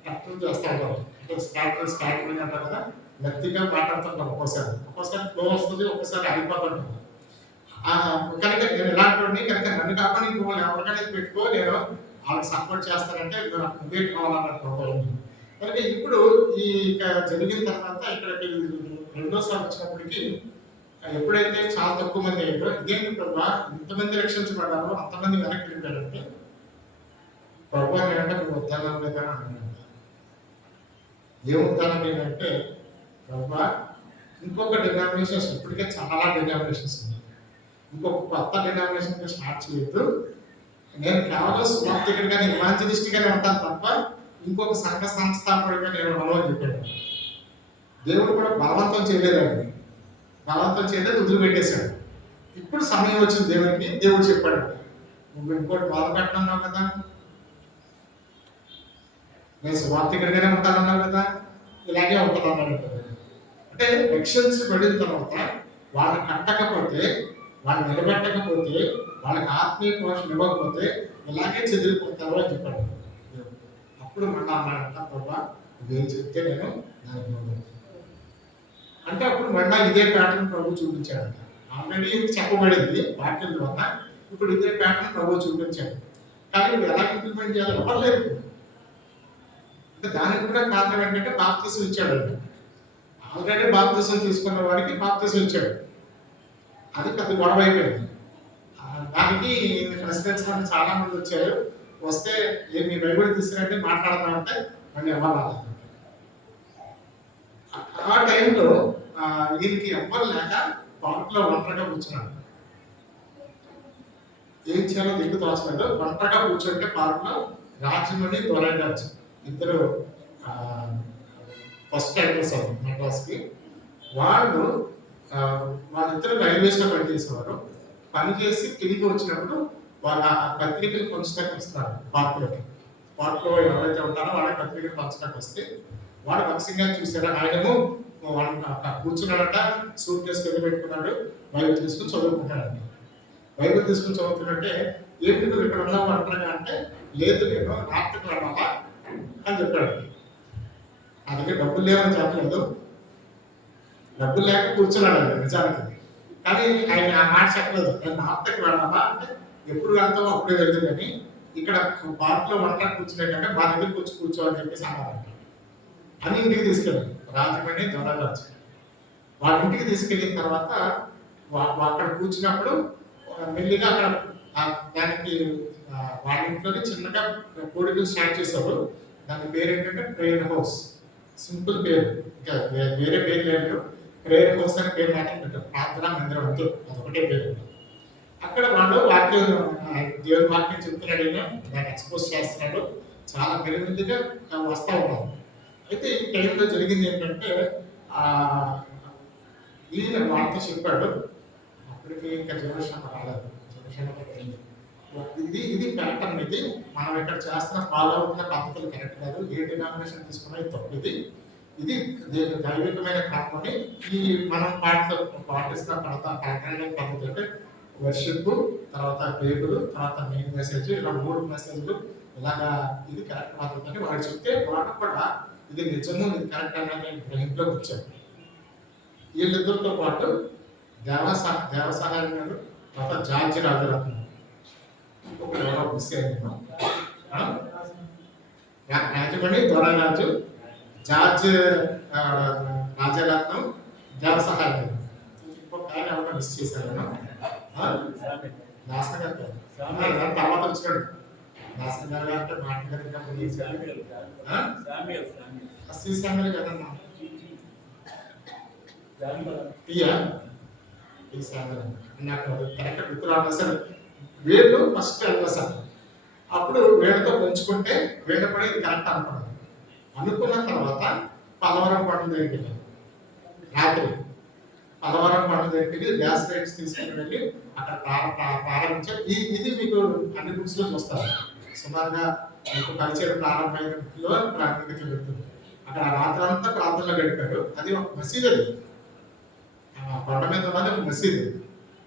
కరెక్ట్ చేస్తా ఉంటారు. అంటే స్టార్ట్ అంటారు కదా, మెత్తిగా మాట్లాడుతుంటాం. ఒక్కోసారి ఫ్లో వస్తుంది, ఒక్కోసారి అయిపోతుంటాం. కనుక నేను ఇలాంటి కనుక నన్ను కాకుండా నువ్వు ఎవరికైనా పెట్టుకో, నేను వాళ్ళకి సపోర్ట్ చేస్తానంటే నువ్వే కావాలన్నట్టు. కనుక ఇప్పుడు ఈ జరిగిన తర్వాత ఇక్కడికి 2వ సారి వచ్చినప్పటికీ ఎప్పుడైతే చాలా తక్కువ మంది అయ్యారో, ఇదేంటి ప్రభా ఇంతమంది రక్షించబడ్డారో అంతమంది వెనక్కి వెళ్ళిపోయారంటే, ప్రభా నేనంటే నువ్వు ఉద్యోగం లేదని అన్నాడు. ఏముద్దానం ఏంటంటే, ప్రభా ఇంకొక డినామినేషన్స్, ఇప్పటికే చాలా డినామినేషన్స్ ఉన్నాయి, ఇంకొక కొత్త డినామినేషన్ స్టార్ట్ చేయొద్దు. నేను కేవలం సువార్థికుడిగా ఇవాంజలిస్ట్గానే ఉంటాను తప్ప ఇంకొక సంఘ సంస్థాపకుడిగా నేను ఉండను అని చెప్పాడు. దేవుడు కూడా బలవంతం చేయలేదండి, బలవంతం చేయలేదు, వదిలిపెట్టేశాడు. ఇప్పుడు సమయం వచ్చింది దేవుడికి. దేవుడు చెప్పాడు, నువ్వు ఇంకోటి మొదలు పెట్టనున్నావు కదా, నేను సువార్థికుడిగానే ఉంటానన్నావు కదా, ఇలాగే ఉంటున్నాను. అంటే రక్షించబడిన తర్వాత వాళ్ళని కట్టకపోతే, వాళ్ళు నిలబెట్టకపోతే, వాళ్ళకి ఆత్మీయ పోషణ ఇవ్వకపోతే ఇలాగే చెదిరిపోతారు అని చెప్పాడు. అప్పుడు మళ్ళీ అన్నాడంట, ప్రభా నువ్వేం చెప్తే నేను దానికి అంటే అప్పుడు మళ్ళీ ఇదే ప్యాటర్న్ ప్రభు చూపించాడంట. ఆల్రెడీ చెప్పబడింది వాక్యం ద్వారా, ఇప్పుడు ఇదే ప్యాటర్న్ ప్రభు చూపించాడు. కానీ నువ్వు ఎలా ఇంప్లిమెంట్ చేయాలో ఎవరు. అంటే దానికి కూడా కారణం ఏంటంటే బాప్తిసం ఇచ్చాడు. ఆల్రెడీ బాప్తిసం తీసుకున్న వాడికి బాప్తిసం ఇచ్చాడు. అది పెద్ద గొడవ అయిపోయింది. దానికి ప్రశ్నించడానికి చాలా మంది వచ్చారు. వస్తే మీ బైబిల్ తీసుకురండి మాట్లాడదామంటే మళ్ళీ ఎవరు. ఆ టైంలో ఈయనకి ఎవ్వరు లేక పార్క్లో ఒంటరిగా కూర్చున్నాడు. ఏం చేయాలో దిక్కు తోచలేదు. ఒంటరిగా కూర్చుంటే పార్క్లో రాజమణి దొరైరాజ్ ఇద్దరు ఫస్ట్ టైమర్స్ మెడ్రాస్కి. వాళ్ళిద్దరు రైల్వేస్లో పనిచేసేవారు. పనిచేసి తిరిగి వచ్చినప్పుడు వాళ్ళ పత్రికలు పంచడానికి వస్తారు పార్క్లో ఎవరైతే ఉంటారో వాళ్ళ పత్రికలు పంచడానికి వస్తే వాడు పక్షంగా చూసాడు. ఆయనము కూర్చున్నాడట, సూట్ కేసు కింద పెట్టుకున్నాడు, బైబిల్ తీసుకుని చదువుకుంటాడంట. బైబిల్ తీసుకుని చదువుతున్నట్టే, ఏంటి నువ్వు ఇక్కడ ఉన్నావు అంటారా అంటే, లేదు నేను రాత్రికి వెళ్ళాలా అని చెప్పాడు. నా దగ్గర డబ్బులు లేవని చెప్పలేదు, డబ్బులు లేక కూర్చున్నాడు నిజానికి. కానీ ఆయన ఆ మాట చెప్పలేదు, నేను నార్త్కి వెళ్ళాలా అంటే, ఎప్పుడు వెళ్తామో అప్పుడే వెళ్తుంది. కానీ ఇక్కడ పార్క్లో ఒంటరి కూర్చునేటంటే మా దగ్గరికి వచ్చి కూర్చో అని చెప్పేసి అన్నారంట. అని ఇంటికి తీసుకెళ్ళారు. రాజమండ్రి దొరరాజు వాళ్ళ ఇంటికి తీసుకెళ్ళిన తర్వాత అక్కడ కూర్చున్నప్పుడు మెల్లిగా అక్కడ దానికి వాళ్ళ ఇంట్లోనే చిన్నగా కోడికలు స్టార్ట్ చేశారు. దాని పేరు ఏంటంటే ప్రేయర్ హౌస్. సింపుల్ పేరు, ఇంకా వేరే పేరు లేదు. ప్రేయర్ హౌస్ అనే పేరు మాత్రం పెట్టారు. ప్రార్థనా మందిరం అంతే, అదొకటే పేరు. అక్కడ వాళ్ళు వాక్యం, దేవుని వాక్యం చెప్తున్నాడు, దాన్ని ఎక్స్పోజ్ చేస్తున్నాడు. చాలా మెరుగుగా వస్తూ ఉన్నాం. అయితే ఈ టైంలో జరిగింది ఏంటంటే, ఈయన వార్త చెప్పాడు. అప్పటికి ఇంకా జనరేషన్ రాలేదు. ఇది ప్యాటర్న్. ఇది మనం ఇక్కడ చేస్తున్న ఫాలో అవుతున్న పద్ధతులు కరెక్ట్ కాదు. ఏ డినామినేషన్ తీసుకున్నా ఇది తప్పు. ఇది దైవికమైన క్రమని ఈ మనం పాటిస్తున్న పద్ధతి అంటే వర్షిప్, తర్వాత పేరులు, తర్వాత మెయిన్ మెసేజ్, ఇలా 3 మెసేజ్లు ఇలాగా ఇది కరెక్ట్ పద్ధతి అని వాడు చెప్తే వాడు కూడా ఇది నిజము, ఇది కరెక్ట్ అనేది గ్రహింపులోకి వచ్చారు. వీళ్ళిద్దరితో పాటు దేవసహాయం గారు, తర్వాత జార్జి రాజరత్నం రాజమణి దొరరాజు, జార్జ్ రాజరత్నం, దేవసహాయం గారు. ఇంకొక ఆయన ఎవరో మిస్ చేశారు. దాసన్ గారు తర్వాత వచ్చాడు. దాసన్ గారు అంటే మాట్లాడినప్పుడు శ్రీశామ్యులు కదన్నా నాకు కరెక్ట్ గుర్తు రావాలి సార్. వీళ్ళు ఫస్ట్ వెళ్ళసారు. అప్పుడు వీళ్ళతో పెంచుకుంటే వీళ్ళ కూడా ఇది కరెక్ట్ అనుకున్న తర్వాత పల్లవరం పండు దగ్గరికి వెళ్ళారు. రాత్రి పల్లవరం పండు దగ్గరికి గ్యాస్ రైట్స్ తీసుకుని వెళ్ళి అక్కడ ప్రారంభించారు. ఇది మీకు అన్ని బుక్స్ లో చూస్తారు. సుమారుగా మీకు పరిచయం ప్రారంభమైనలో ప్రారంభించ జరుగుతుంది. అక్కడ రాత్రి అంతా ప్రాంతంలో గడిపారు. అది ఒక మసీదు. అది కొండ మీద ఉన్నది ఒక మసీదు,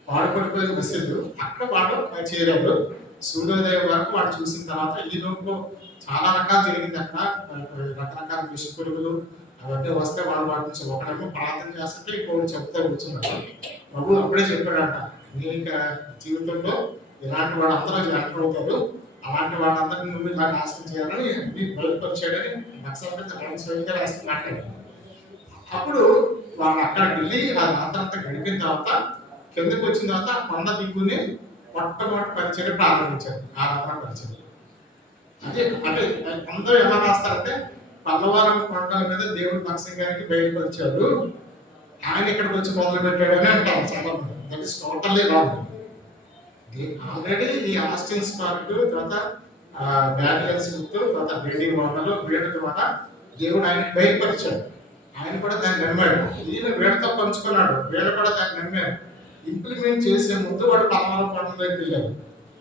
పాడుపడిపోయిన మసీదు. అక్కడ వాడు చేరాడు. సూర్యోదయం వరకు వాడు చూసిన తర్వాత ఈ లోపు చాలా రకాలు జరిగింది. అక్కడ రకరకాల విష పురుగులు అవన్నీ వస్తే వాళ్ళు వాటి నుంచి ఒకడేమో ప్రార్థన చేస్తుంటే ఇంకోటి చెప్తే కూర్చున్నాడు. ప్రభు అప్పుడే చెప్పాడంట, నీ జీవితంలో ఇలాంటి వాళ్ళందరూ జాగ్రత్తవుతారు, అలాంటి వాళ్ళందరినీ నువ్వు ఇలా నాశనం చేయాలని నీ బయటకు వచ్చాడని నక్సల్ స్వయంగా రాసి మాట్లాడాడు. అప్పుడు వాళ్ళు అక్కడ వెళ్ళి ఆ రాత్రంతా గడిపిన తర్వాత కిందకి వచ్చిన తర్వాత కొండ దిగుని మొట్టమొదటి పరిచయం ప్రారంభించారు. ఆరాధన పరిచయం. అదే అంటే అందరూ ఎలా రాస్తారంటే పల్లవరం కొండల మీద దేవుడు నరసింహ గారికి బయలుపరిచాడు, ఆయన ఇక్కడికి వచ్చి మొదలు పెట్టాడు అని అంటారు చాలా మంది. That is totally wrong. Already ఈ ఆస్టిన్ స్పార్క్ తర్వాత డానియల్ స్మిత్ తర్వాత బ్రేడీ మోడల్ వీళ్ళ ద్వారా దేవుడు ఆయనకి బయలుపరిచాడు. ఆయన కూడా దాన్ని నమ్మాడు. ఈయన వీళ్ళతో పంచుకున్నాడు, వీళ్ళు కూడా దాన్ని నమ్మారు. ఇంప్లిమెంట్ చేసే ముందు వాడు పల్లవరం కొండ దగ్గరికి వెళ్ళారు.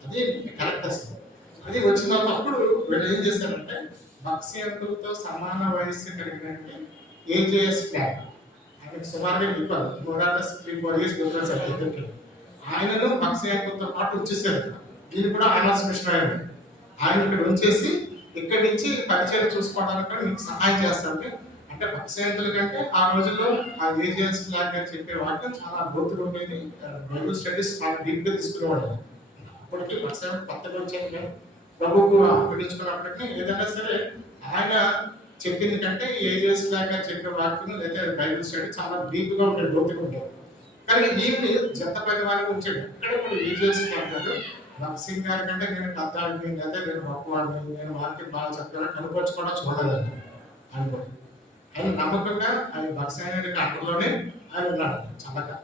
అది కరెక్ట్ అసలు. అది వచ్చిన తర్వాత అప్పుడు వీళ్ళు ఏం చేశారంటే భక్సి అంకులతో సమాన వయస్సు కలిగినట్టు ఏజేఎస్ ప్లాన్ ఆయనకు సుమారుగా ఇవ్వాలి 3-4 years డిఫరెన్స్. ఆయనను భక్సి అంకులతో పాటు వచ్చేసారు. దీన్ని కూడా ఆనర్స్ మిషన్ అయ్యాడు. ఆయన ఇక్కడ ఉంచేసి ఇక్కడి నుంచి పరిచయం చూసుకోవడానికి కూడా మీకు సహాయం చేస్తారంటే అంటే భక్సి అంకుల కంటే ఆ రోజుల్లో ఆ ఏజేఎస్ ప్లాన్ అని చెప్పే వాక్యం చాలా అద్భుతంగా ఉండేది. బైబుల్ స్టడీస్ చాలా డీప్ గా తీసుకునేవాడు. అప్పటికి భక్సి కొత్తగా వచ్చాను ప్రభుకు అప్పగించుకున్నప్పటికీ ఏదైనా సరే ఆయన చెప్పింది కంటే ఏజేఎస్ లాగా చెప్పే వాక్యం లేదా బైబిల్ స్టడీ చాలా డీప్ గా ఉంటాయి, లోతుగా ఉంటాయి. కానీ ఈమె జంత పరివారం ఉంచాడు. ఎక్కడ కూడా ఏజేఎస్ మాట్లాడు భక్సింగ్ గారి కంటే నేను పెద్దవాడిని లేదా నేను గొప్పవాడిని, నేను వాక్యం బాగా చెప్తాను కనుకొచ్చి కూడా చూడలేదు అనుకోండి. ఆయన నమ్మకంగా ఆయన భక్సింగ్ అంటలోనే ఆయన ఉన్నాడు చల్లగా.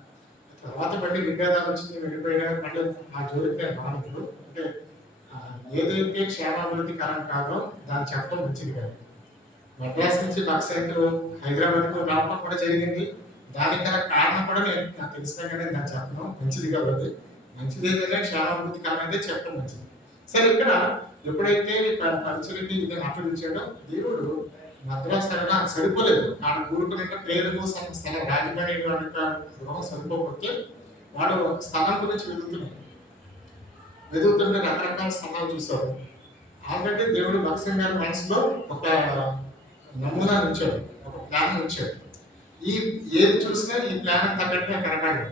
తర్వాత మళ్ళీ విభేదాలు వచ్చింది, వెళ్ళిపోయినా మళ్ళీ ఆ జోలికి బాధితుడు. అంటే ఏదైతే క్షేమాభివృద్ధికరం కాదో దాన్ని చెప్పడం మంచిది కాదు. మద్రాస్ నుంచి బక్సైట్లు హైదరాబాద్కు రావడం కూడా జరిగింది. దానికి గల కారణం కూడా నాకు తెలిసినా కానీ దాన్ని చెప్పడం మంచిది కాదు. అది మంచిది ఏదైనా క్షేమాభివృద్ధికరం అయితే చెప్పడం మంచిది. సరే, ఇక్కడ ఎప్పుడైతే పరిచయకి ఇది ఆచరించాడో దేవుడు మద్రాస్ వెళ్ళడం సరిపోలేదు. ఆయన కూడుకునే పేరు కోసం స్థలం రాజధాని గృహం సరిపోకపోతే వాడు స్థలం గురించి వెతుకుతుంటే రకరకాల స్థలాలు చూశారు. ఆల్రెడీ దేవుడు భక్సింగ్ గారి మనసులో ఒక నమూనా ఉంచాడు, ఒక ప్లాన్ ఉంచాడు. ఈ ఏది చూసినా ఈ ప్లాన్ తగ్గట్టుగా కనకాలి.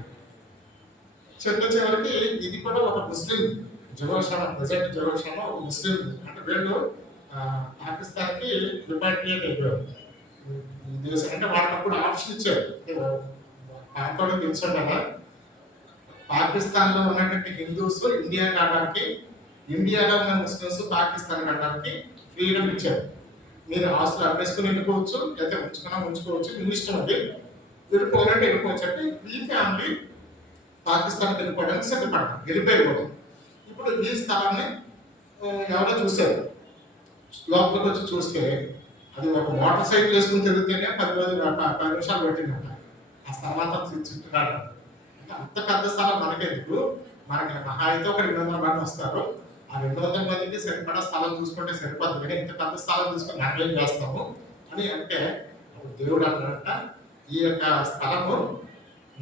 చివరికి ఇది కూడా ఒక ముస్లిం జెరూసలేం, ప్రజెంట్ జెరూసలేం ఒక ముస్లిం. అంటే వీళ్ళు పాకిస్తాన్కి రిపాట్రియేట్ అయిపోయారు ఈ దేశం. అంటే వాళ్ళకి అప్పుడు ఆప్షన్ ఇచ్చారు. పాంతోడు తెలుసు కదా, పాకిస్తాన్ లో ఉన్నటువంటి హిందూస్ ఇండియా రావడానికి, ఇండియాలో ఉన్న ముస్లిమ్స్ పాకిస్తాన్ రావడానికి ఫ్రీడమ్ ఇచ్చారు. మీరు ఆస్తులు అమ్మేసుకుని వెళ్ళిపోవచ్చు, లేకపోతే ఉంచుకోవచ్చు, మీ ఇష్టం. అది వెళ్ళిపోవాలంటే వెళ్ళిపోవచ్చు. అంటే ఈ ఫ్యామిలీ పాకిస్తాన్కి వెళ్ళిపోవడానికి సిద్ధపడ్డారు, వెళ్ళిపోయి. ఇప్పుడు ఈ స్థలాన్ని ఎవరో చూశారు. లోపలికి వచ్చి చూస్తే అది ఒక మోటార్ సైకిల్ వేసుకుని తిరిగితేనే 10 నిమిషాలు పట్టిందంట ఆ స్థలం చుట్టురాడు. అంత పెద్ద స్థలం మనకెందుకు, మనకి మహా అయితే ఒక 200 మంది వస్తారు. ఆ 200 మందికి సరిపడా స్థలం చూసుకుంటే సరిపోతుంది, కానీ ఇంత పెద్ద స్థలం చూసుకొని మనం చేస్తాము అని అంటే దేవుడు అన్నాడంట, ఈ యొక్క స్థలము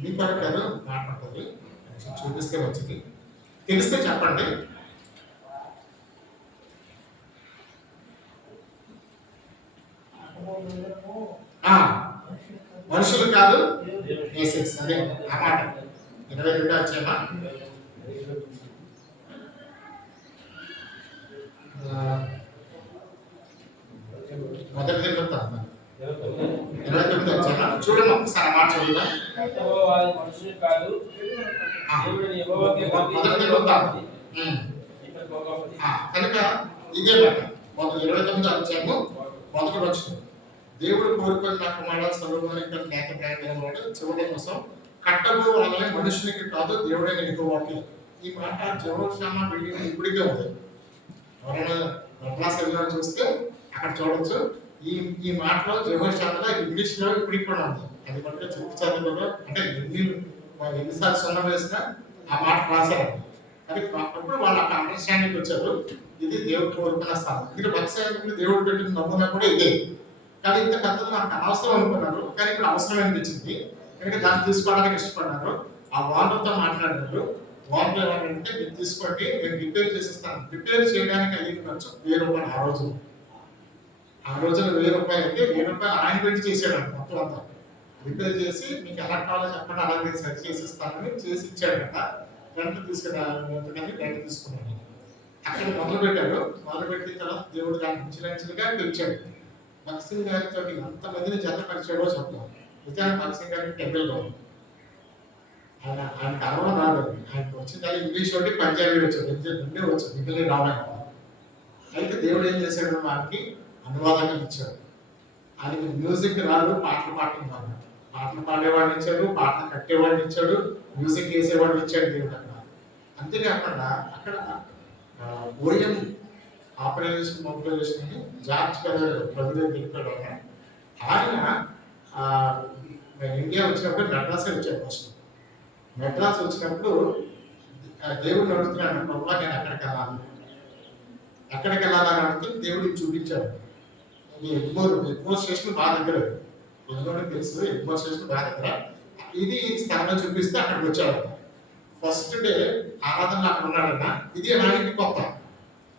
మీ కొరకు మాట్లాడుతుంది, చూపిస్తే వచ్చింది. తెలిస్తే చెప్పండి. మనుషులు కాదు ఏసెస్. అదే ఆ మాట 22 వచ్చేమా. మొదటి దిగుతా 29 వచ్చేమా. చూడండి ఒకసారి మాట చదువుదాం. మొదటి దిగుతా కనుక ఇదే మాట 29 వచ్చాము. మొదటి వచ్చింది దేవుడు కోరుకొని నాకు మాట సర్వమానిక లేక ప్రయాణవాడు చివరి కోసం కట్టబో వాళ్ళని మనుషునికి కాదు దేవుడే ఎన్నుకోవాలి. ఈ మాట జెరూషలేము బిల్డింగ్ ఇప్పటికే ఉంది. ఎవరైనా మెడ్రాస్ వెళ్ళాలని చూస్తే అక్కడ చూడొచ్చు. ఈ మాటలో జెరూషలేములో ఇంగ్లీష్ లో ఇప్పటికి కూడా ఉంది. అది బట్టి చెప్పు చదువులో అంటే ఎన్నిసార్లు సున్నా వేసినా ఆ మాట రాశారు. అది అప్పుడు వాళ్ళు అక్కడ అండర్స్టాండింగ్ వచ్చారు. ఇది దేవుడు కోరుకున్న స్థానం. ఇది భక్తి దేవుడు పెట్టిన నమూనా కూడా ఇదే. కానీ ఇంత పెద్దది మనకు అనవసరం అనుకున్నారు, కానీ ఇప్పుడు అవసరం అనిపించింది. ఎందుకంటే దాన్ని తీసుకోవడానికి ఇష్టపడ్డారు. ఆ ఓనర్తో మాట్లాడారు. ఓనర్ ఏమంటే మీరు తీసుకోండి, నేను రిపేర్ చేసిస్తాను. రిపేర్ చేయడానికి అయ్యింది ఖర్చు 1000 రూపాయలు. ఆ రోజున 1000 రూపాయలు అయితే 1000 రూపాయలు ఆయన పెట్టి చేసాడు మొత్తం అంతా. రిపేర్ చేసి మీకు ఎలా కావాలో చెప్పండి అలాగే సరి చేసిస్తానని చేసి ఇచ్చాడట. రెంట్ తీసుకుని రెంట్ తీసుకున్నాను. అక్కడ మొదలుపెట్టాడు. మొదలుపెట్టిన తర్వాత దేవుడు దాన్ని ఇన్సూరెన్స్గా పెంచాడు. భగత్ సింగ్ గారితో ఎంతమందిని జతపరిచాడో చెప్తాం. నిజానికి భగత్ సింగ్ గారికి టెంపుల్లో ఆయన అరవడం రాదు. ఆయనకు వచ్చింది ఇంగ్లీష్ ఒకటి పంజాబీ వచ్చాడు. రెండే వచ్చు, మిగిలిన రావడానికి. అయితే దేవుడు ఏం చేశాడు, వారికి అనువాదంగా ఇచ్చాడు. ఆయనకి మ్యూజిక్ రాదు, పాటలు పాడటం రాదు. పాటలు పాడేవాడిని ఇచ్చాడు, పాటలు కట్టేవాడిని ఇచ్చాడు, మ్యూజిక్ వేసేవాడిని ఇచ్చాడు దేవుడు అక్కడ. అంతేకాకుండా అక్కడ ఓఎం ఆపరేషన్ మొబిలైజేషన్ జార్జ్ ప్రభుత్వం చెప్పాడు. ఆయన ఇండియా వచ్చినప్పుడు మెడ్రాస్ వచ్చాడు. ఫస్ట్ మెడ్రాస్ వచ్చినప్పుడు దేవుడిని అడుగుతున్నాడు, ప్రభా నేను ఎక్కడికి వెళ్ళాలని అడిగితే దేవుడికి చూపించాడు. ఎగ్మోర్ స్టేషన్ బాగా దగ్గర, ఎగ్మోర్ తెలుసు, ఎగ్మోర్ స్టేషన్ బాగా దగ్గర. ఇది స్థలంలో చూపిస్తే అక్కడికి వచ్చాడు. ఫస్ట్ డే ఆరాధన అక్కడ ఉన్నాడన్న. ఇది ఆయనకి కొత్త.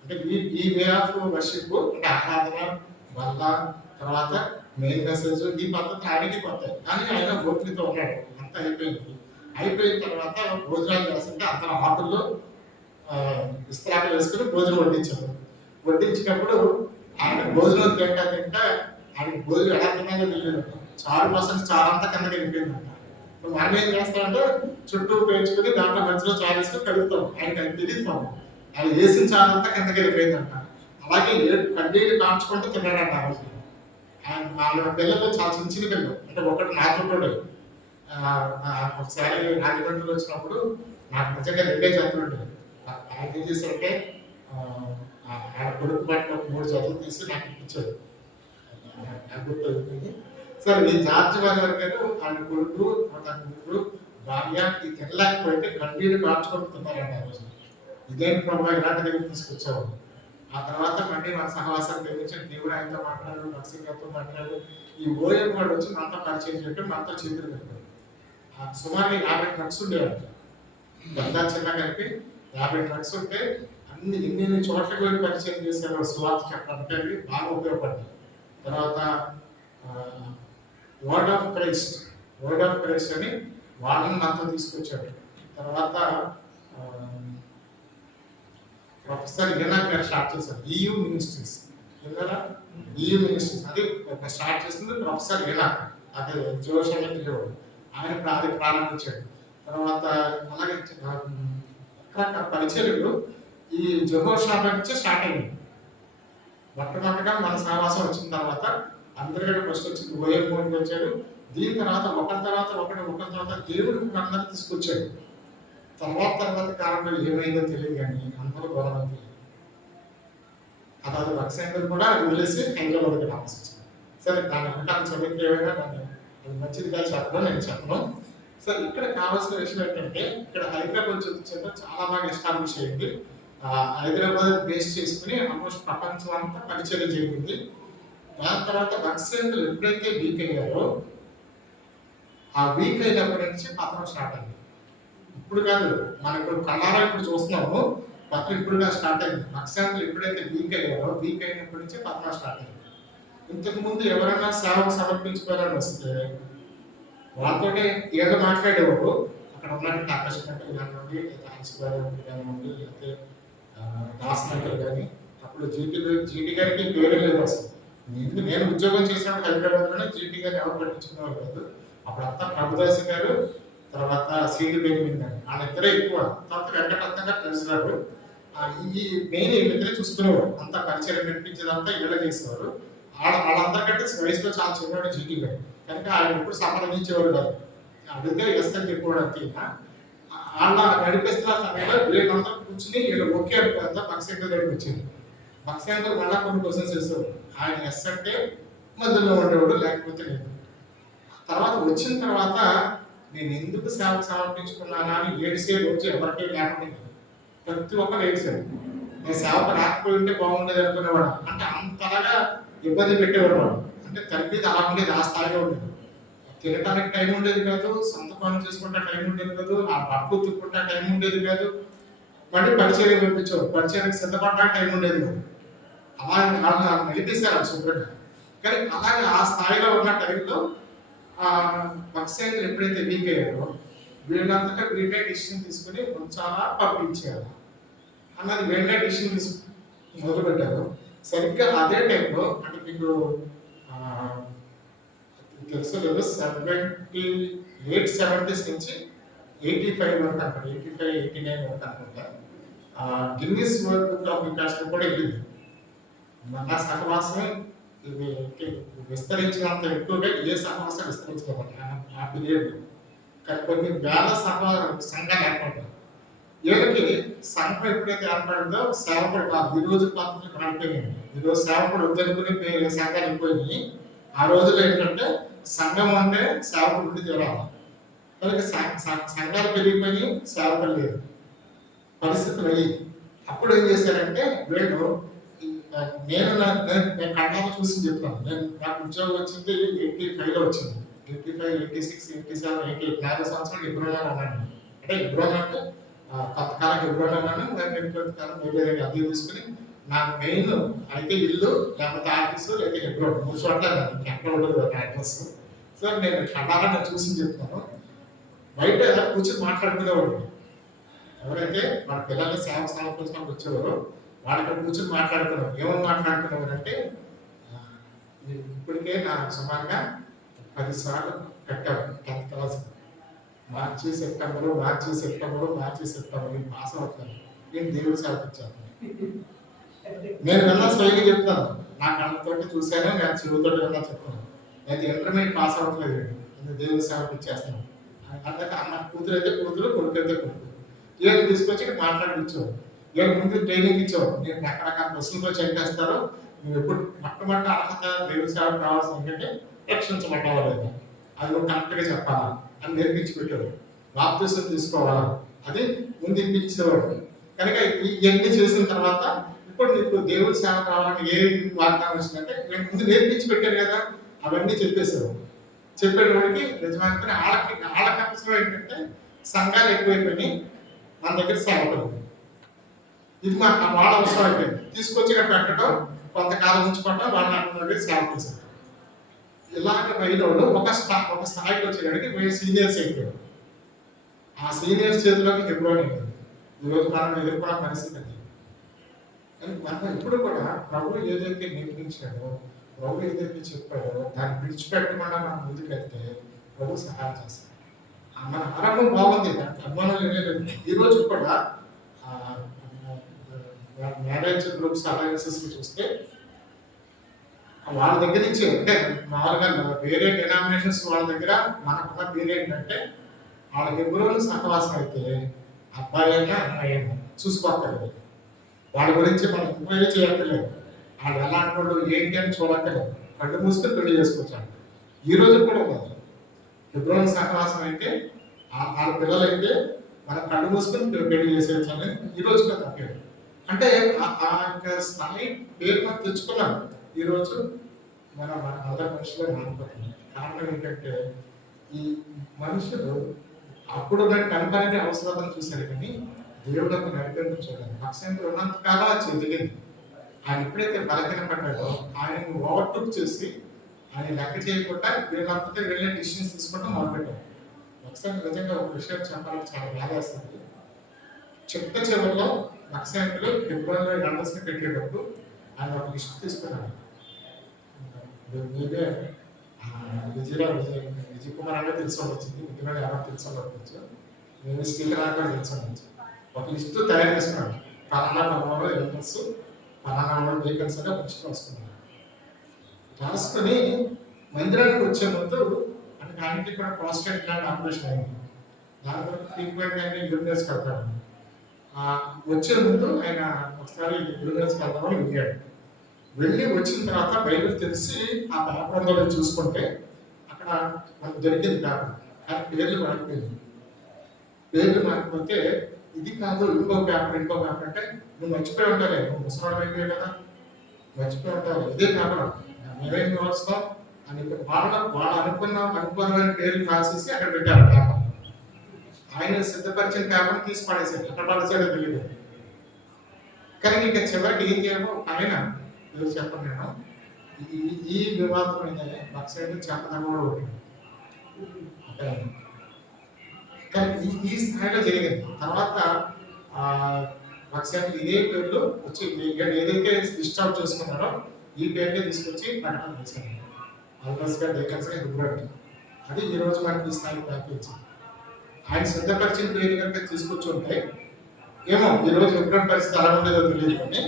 అంటే ఈ వే ఆఫ్ వర్షిప్ అంటే ఆరాధన వల్ల తర్వాత మెయిన్ మెసేజ్ ఈ పద్ధతి ఆయనకి కొత్త. కానీ ఆయన ఓపికతో ఉన్నాడు. అంతా అయిపోయిన తర్వాత భోజనాలు చేస్తుంటే అంత ఆటల్లో విస్తరాలు వేసుకుని భోజనం వడ్డించినప్పుడు ఆయన భోజనం తింటా ఆయన భోజనం ఎలా తిన్నాలో తెలియదు. చారు పర్సెంట్ చారంతా కిందకి వెళ్ళిపోయిందంట. మనం ఏం చేస్తామంటే చుట్టూ పేర్చుకుని దాంట్లో మధ్యలో చారు వేసుకుని కలుగుతాం. ఆయనకి తెలియదు. ఆయన వేసిన చాలంతా కిందకి వెళ్ళిపోయిందంట. అలాగే కడ్డీలు కాల్చుకుంటూ తిన్నాడంట. ఆ రోజు ఆయన 4 పిల్లలు చాలా చిన్న పిల్లలు, అంటే ఒకటి నాతోడు. ఒకసారి రాజమండ్రిలో వచ్చినప్పుడు నాకు నిజంగా 2 జతలు ఉండేవి. ఆయన ఏం చేశారంటే ఆయన కొడుకు పట్టిన 3 జతలు తీసి నాకు ఇప్పించాడు. సరే ఈ జార్జ్ గారు ఆయన కొడుకు తన కూతురు భార్య ఈ తినలేకపోతే కడ్డీలు కాల్చుకుంటూ తిన్నారంట. ఆ రోజు ఇదేంటి ప్రభావ ఇలాంటి దగ్గర తీసుకొచ్చావు. ఆ తర్వాత మళ్ళీ మన సహవాసాన్ని ప్రేమించిన దేవుడు ఆయనతో మాట్లాడు, నర్సింగ్తో మాట్లాడు. ఈ ఓఎం వాడు వచ్చి మనతో పరిచయం చేయడం, మనతో చేతులు పెట్టాడు. సుమారు 50 ట్రక్స్ ఉండేవాడు. పెద్ద చిన్న కలిపి 50 ట్రక్స్ ఉంటే ఇన్ని చోట్లకి వెళ్ళి పరిచయం చేసేవాడు. సువార్త చెప్పడానికి బాగా ఉపయోగపడ్డాయి. తర్వాత వర్డ్ ఆఫ్ క్రైస్ట్ అని వాళ్ళని మనతో తీసుకొచ్చాడు. తర్వాత ప్రొఫెసర్ ఇనాక్ గారు స్టార్ట్ చేశారు EU మినిస్ట్రీస్. అది స్టార్ట్ చేసింది ప్రొఫెసర్ ఇనాక్. అదే జోషి ఆయన ప్రారంభించాడు. తర్వాత అలాగే రకరకాల పరిచర్యలు ఈ జెరూషలేము నుంచి స్టార్ట్ అయింది. మొట్టమొదటిగా మన సహవాసం వచ్చిన తర్వాత అందరికంటే ఫస్ట్ వచ్చింది ఓఎం వచ్చాడు. దీని తర్వాత ఒకరి తర్వాత దేవుడు అందరూ తీసుకొచ్చాడు. తర్వాత కాలంలో ఏమైందో తెలియదు, కానీ అందరూ గొడవ. అతను భక్సేంద్రుడు కూడా వదిలేసి హైదరాబాద్కి రావాల్సి వచ్చింది. సరే దాని అంటాను చదివితే ఏమైనా అది మంచిదిగా చెప్పడం నేను చెప్పను. సరే ఇక్కడ కావాల్సిన విషయం ఏంటంటే ఇక్కడ హైదరాబాద్ చూపించడం చాలా బాగా ఎస్టాబ్లిష్ అయింది. హైదరాబాద్ బేస్ చేసుకుని ఆల్మోస్ట్ ప్రపంచం అంతా పరిచయం జరిగింది. దాని తర్వాత భక్సేంద్రులు ఎప్పుడైతే వీక్ అయ్యారో ఆ వీక్ అయినప్పటి నుంచి పత్రం స్టార్ట్ అయింది. ఇప్పుడు కాదు, మనం ఇప్పుడు కళ్ళారా ఇప్పుడు చూస్తున్నాము. పత్రం ఇప్పుడుగా స్టార్ట్ అయింది. భక్సేంద్రులు ఎప్పుడైతే వీక్ అయినప్పటి నుంచి పత్రం స్టార్ట్ అయింది. ఇంతకు ముందు ఎవరైనా సేవకు సమర్పించుకోవాలని వస్తే వాళ్ళతోనే ఏదో మాట్లాడేవారు. అక్కడ ఉన్నటువంటి ఆకర్షణలు కానివ్వండి, లేదా హన్స్గారు కానివ్వండి, లేకపోతే దాసనగర్ కానీ, అప్పుడు జీటీ గారికి పేరే లేదు అసలు. నేను ఉద్యోగం చేసినప్పుడు హైదరాబాద్లోనే జీటీ గారిని ఎవరు పట్టించుకునేవారు కాదు. అప్పుడంతా ప్రభుదాస్ గారు, తర్వాత సిడి బెంగళూరు గారు, వాళ్ళిద్దరే ఎక్కువ. తర్వాత వెంకటరత్న గారు ట్రెజరర్. ఈ మెయిన్ వీళ్ళిద్దరే చూసుకునేవారు. అంతా పరిచయం నడిపించేదంతా వీళ్ళ చేసేవారు. వాళ్ళందరికంటే వయసులో చాలా చిన్నవాడు జీటీ గారు, కనుక ఆయన ఎప్పుడు సంప్రదించేవారు కాదు. అడిగితే ఎస్ అని చెప్పేవాడు అంతే. వాళ్ళ నడిపిస్తున్న సమయంలో వీళ్ళందరూ కూర్చుని వీళ్ళు ఒకే అంతా బక్సేంటర్ దగ్గరికి వచ్చింది. బక్సేంటర్ మళ్ళా కొన్ని క్వశ్చన్స్ వేసేవాడు. ఆయన ఎస్ అంటే మధ్యలో ఉండేవాడు, లేకపోతే లేదు. తర్వాత వచ్చిన తర్వాత నేను ఎందుకు సేవకు సమర్పించుకున్నానా అని ఏడిసే రోజు ఎవరికీ లేకుండా ప్రతి ఒక్కరు ఏడిసాడు. నేను సేవకు రాకపోయి ఉంటే బాగుండేది అనుకునేవాడు. అంటే అంతలాగా ఇబ్బంది పెట్టేవాడు వాడు. అంటే తండ్రి అలా ఉండేది, ఆ స్థాయిలో ఉండేది. తినడానికి టైం ఉండేది కాదు, సొంత పనులు చేసుకుంటే టైం ఉండేది కాదు, ఆ బట్టలు తిప్పుకుంటే టైం ఉండేది కాదు, మళ్ళీ పరిచయం పంపించేవారు. పరిచయానికి సిద్ధపడడానికి టైం ఉండేది కాదు. అలా వాళ్ళు నిలిపేశారు శుభ్రంగా. కానీ అలాగే ఆ స్థాయిలో ఉన్న టైంలో పక్షాలు ఎప్పుడైతే వీక్ అయ్యారో వీళ్ళంతటా వీళ్ళే డిసిషన్ తీసుకుని చాలా పంపించేయాలి అన్నది వీళ్ళే డిసిషన్ తీసుకుని మొదలుపెట్టారు. సరిగ్గా అదే టైంలో అంటే మీకు తెలుసు లేదు, 70s నుంచి 85 వరకు అనుకుంటా, 85, 89 వరకు అనుకుంటా Guinness world book of records కూడా వెళ్ళింది. మన సహవాసం ఇది విస్తరించినంత ఎక్కువగా ఏ సహవాసం విస్తరించలేదు ఆ పీరియడ్. కానీ కొన్ని వేల సంఘాలు ఏర్పడ్డాయి. వీళ్ళకి సంఘం ఎప్పుడైతే ఏర్పడిందో సేవకుడు ఈ రోజు పద్ధతులు మారిపోయింది. ఈరోజు సేవకుడు వద్దనుకుని సంఘాలు అయిపోయినాయి. ఆ రోజుల్లో ఏంటంటే సంఘం అంటే సేవకుడు ఉండి తీరాలి. వాళ్ళకి సంఘాలు పెరిగిపోయి సేవకులు లేదు పరిస్థితులు అయ్యి. అప్పుడు ఏం చేశారంటే వీళ్ళు నేను కన్నాను చూసి చెప్తాను. నాకు ఉద్యోగం వచ్చింది 85లో వచ్చింది. 85, 86, 87, 88 4 సంవత్సరాలు ఎబ్రోలో ఉన్నాను. అంటే ఎబ్రోలో అంటే కొంతకాలం ఎబ్రోలో ఉన్నాను. కొంతకాలం వేరే అద్దె తీసుకుని నాకు మెయిన్ అయితే ఇల్లు, లేకపోతే ఆఫీసు, లేదా ఎబ్రో 3 చోట్ల ఎక్కడ ఉండదు అడ్రస్. సో నేను కన్నాలని చూసి చెప్తాను. బయట కూర్చొని మాట్లాడుకునేవాడు. ఎవరైతే మన పిల్లల్ని సేవ సమర్పించడానికి వచ్చేవారో వాళ్ళకి కూర్చొని మాట్లాడుకున్నాం. ఏమని మాట్లాడుకునేవారు అంటే ఇప్పటికే నా సుమారుగా 10 సార్లు కట్టాను 10th క్లాస్. మార్చి సెప్టెంబరు పాస్ అవుతాను. నేను దేవుడు సమర్పించాను. నేను విన్నా స్వయంగా చెప్తాను. నా కళ్ళతోటి చూశాను, నేను చెవుతోటి విన్నా చెప్తాను. అయితే ఇంటర్మీడియట్ పాస్ అవ్వట్లేదు, నేను దేవుడు సమర్పించేస్తాను. అందుకే అన్న కూతురు అయితే కూతురు, కొడుకు అయితే కొడుకు. ఏం తీసుకొచ్చి ఇక్కడ మాట్లాడించావు. ఏం ముందు ట్రైనింగ్ ఇచ్చావు. నేను రకరకాల ప్రశ్నలతో చెంటేస్తారు. నువ్వు ఎప్పుడు మొట్టమొదటి అర్హత దేవుడి సేవకు రావాల్సిన ఏంటంటే రక్షించబడ్డావా లేదా, అది నువ్వు కరెక్ట్గా చెప్పాలా అని నేర్పించి పెట్టాడు. బాప్తిసం తీసుకోవాలా అది ముందు ఇప్పించేవాడు. కనుక ఇవన్నీ చేసిన తర్వాత ఇప్పుడు నీకు దేవుడి సేవకు రావాలని ఏ వాగ్దానం వచ్చిందంటే ముందు నేర్పించి పెట్టారు కదా, అవన్నీ చెప్పేశారు. చెప్పేటప్పటికి యజమానితో వాళ్ళ కంపెనీలో ఏంటంటే సంఘాలు ఎక్కువైపోయి మన దగ్గర సేవకులు ఇది వాళ్ళ అవసరం అయిపోయింది. తీసుకొచ్చి ఇక్కడ పెట్టడం, కొంతకాలం ఉంచుకోవడం, వాళ్ళ సేవ చేశారు. ఇలాంటి రైతులు ఒక స్థాయికి వచ్చేవాడికి వీళ్ళు సీనియర్స్ అయిపోయారు. ఆ సీనియర్స్ చేతిలోకి ఎప్పుడో ఈరోజు మనం ఎదుర్కొన్న పరిస్థితి అది. కానీ మనం ఇప్పుడు కూడా ప్రభు ఏదైతే నేర్పించాడో, ప్రభు ఏదైతే చెప్పాడో దాన్ని విడిచిపెట్టకుండా మనం ముందుకెళ్తే ప్రభు సహాయం చేస్తాడు. మన ఆరంభం బాగుంది, దానికి అనుమానం లేదు. ఈ రోజు కూడా మ్యారేజ్ గ్రూప్స్ అలయన్సెస్ చూస్తే వాళ్ళ దగ్గర నుంచి అంటే మామూలుగా వేరే డినామినేషన్స్ వాళ్ళ దగ్గర మనకున్న పేరు ఏంటంటే వాళ్ళకి ఎవరు సహవాసం అయితే అబ్బాయి అయినా అమ్మాయి అయినా చూసుకోక్కర్లేదు. వాళ్ళ గురించి మనం ఎంక్వైరీ చేయక్కర్లేదు. వాళ్ళు ఎలాంటి వాళ్ళు ఏంటి అని చూడక్కర్లేదు. కళ్ళు మూసుకొని పెళ్లి చేసుకోవచ్చాడు. ఈ రోజు కూడా ఉంది. ఫిబ్రవరి సహవాసం అయితే వాళ్ళ పిల్లలైతే మన కళ్ళు మూసుకొని పెళ్లి చేసేవచ్చు అనేది ఈ రోజు కూడా తప్పేది. అంటే ఆ యొక్క స్థాయి పేరు మనం తెచ్చుకున్నాం. ఈరోజు మన అందరి మనుషులే మారిపోతుంది. కారణం ఏంటంటే ఈ మనుషులు అప్పుడున్న కంపెనీ అవసరాలను చూశారు కానీ దేవుడు నడిపింపు చూడండి. పక్షంతో ఉన్నంతకాలం అది ఎదిగింది. ఆయన ఎప్పుడైతే బలహీనపడ్డాడో ఆయన ఓవర్టుక్ చేసి ఆయన లెక్క చేయకుండా వీళ్ళంతా వెళ్ళే డిసిషన్స్ తీసుకోవడం మొదలుపెట్టారు. ఒకసారి నిజంగా ఒక విషయం చెప్పాలని చాలా బాధేస్తుంది. చివరిలో నక్సలైట్లు ఫిబ్రవరిలో ఎండస్ని పెట్టేటప్పుడు ఆయన ఒక లిస్ట్ తీసుకున్నాడు. మీదే విజయ్ కుమార్ అనేది తెలిసి వచ్చింది, విజయవాడ ఎవరు తెలిసి ఉండవచ్చు, నేను స్పీకర్ కూడా తెలిసి ఉండొచ్చు. ఒక లిస్టు తయారు చేసుకున్నాడు. పలానా పలానా ఎలిమెంట్స్ పలానా వెహికల్స్ అని ఒక లిస్ట్ రాసుకున్నాడు. రాసుకొని మందిరానికి వచ్చే ముందు అంటే ఆయనకి కూడా ప్రాస్టేట్ లాంటి ఆపరేషన్ అయింది. దాని తర్వాత ట్రీట్మెంట్ అయినా యూరినర్స్కి వెళ్తాడు. వచ్చే ముందు ఆయన ఒకసారి యూరినర్స్కి వెళ్దామని వెళ్ళాడు. వెళ్ళి వచ్చిన తర్వాత బైబిల్ తెలిసి ఆ పేపర్లో చూసుకుంటే అక్కడ మనకు దొరికింది పేపర్. ఆ పేర్లు మారిపోయింది. పేర్లు మారిపోతే ఇది కాదు ఇంకో పేపర్ అంటే నువ్వు మర్చిపోయి ఉంటావే, నువ్వు ముసలాడు అయిపోయావు కదా, మర్చిపోయి ఉంటావు, ఇదే పేపర్ మేమేం వస్తాం అని వాళ్ళు అనుకున్న పేర్లు రాసేసి అక్కడ పెట్టారు పేపర్. ఆయన సిద్ధపరిచిన పేపర్ తీసి పడేసాడు, ఎక్కడ పడేసాడో తెలియదు. కానీ ఇంకా చివరికి ఏం చేయమో ఆయన చెప్పండి, నేను ఈ వివాదం అనేది బక్సైడ్ చెప్పడం కూడా ఉంటుంది. కానీ ఈ స్థాయిలో జరిగింది. తర్వాత బక్సైడ్ ఇదే పేర్లు వచ్చి ఏదైతే లిస్ట్ అవుట్ చేసుకున్నారో ఈ పేర్లే తీసుకొచ్చి ప్రకటన చేశారు. ఆల్మోస్ట్గా డేకర్స్గా రుబ్రాడు. అది ఈరోజు మనకి ఈ స్థాయి ప్యాకేజ్. ఆయన సిద్ధపరిచిన పేరు కనుక తీసుకొచ్చి ఉంటే ఏమో ఈరోజు రుబ్రాడ్ పరిస్థితి ఎలా ఉండేదో తెలియదు. కానీ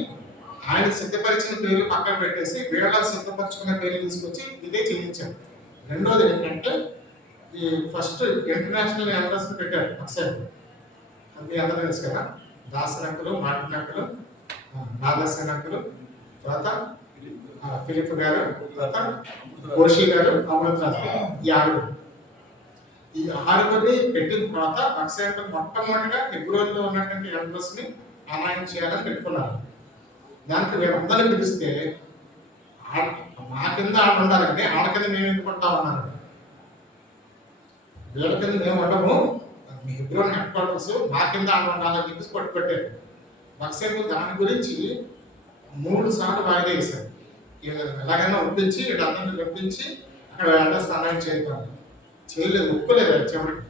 ఆయన సిద్ధపరిచిన పేర్లు పక్కన పెట్టేసి వీళ్ళ సిద్ధపరచుకున్న పేర్లు తీసుకొచ్చి ఇదే చేయించారు. రెండోది ఏంటంటే ఈ ఫస్ట్ ఇంటర్నేషనల్ ఎంట్రన్స్ పెట్టారు ఒకసారి. అది అందరూ తెలుసు కదా, దాసనక్కులు, మాటినక్కులు, నాగసేనక్కులు, తర్వాత ఫిలిప్ గారు, తర్వాత కోషి గారు, అమృతరాజు, ఈ ఆరుగురిని పెట్టిన తర్వాత అక్షయంలో మొట్టమొదటిగా హెబ్రోన్లో ఉన్నటువంటి ఎంట్రన్స్ ని అలైన్ చేయాలని పెట్టుకున్నారు. దానికి వీళ్ళందరినీ పిలిస్తే మా కింద ఆడ ఉండాలంటే ఆడ కింద మేము ఎందుకుంటామన్నారు. వీళ్ళ కింద మేము ఉండము, హెబ్రోన్ హెడ్ క్వార్టర్స్ మా కింద ఆడ ఉండాలని చెప్పేసి పట్టుకొట్టారు. బక్సైన్ దాని గురించి 3 సార్లు వాయిదా వేశారు. ఎలాగైనా ఒప్పించి వీళ్ళందరినీ ఒప్పించి అక్కడ అడ్రస్ అలైన్ చేయలేదు, ఒప్పుకోలేదు. చివరికి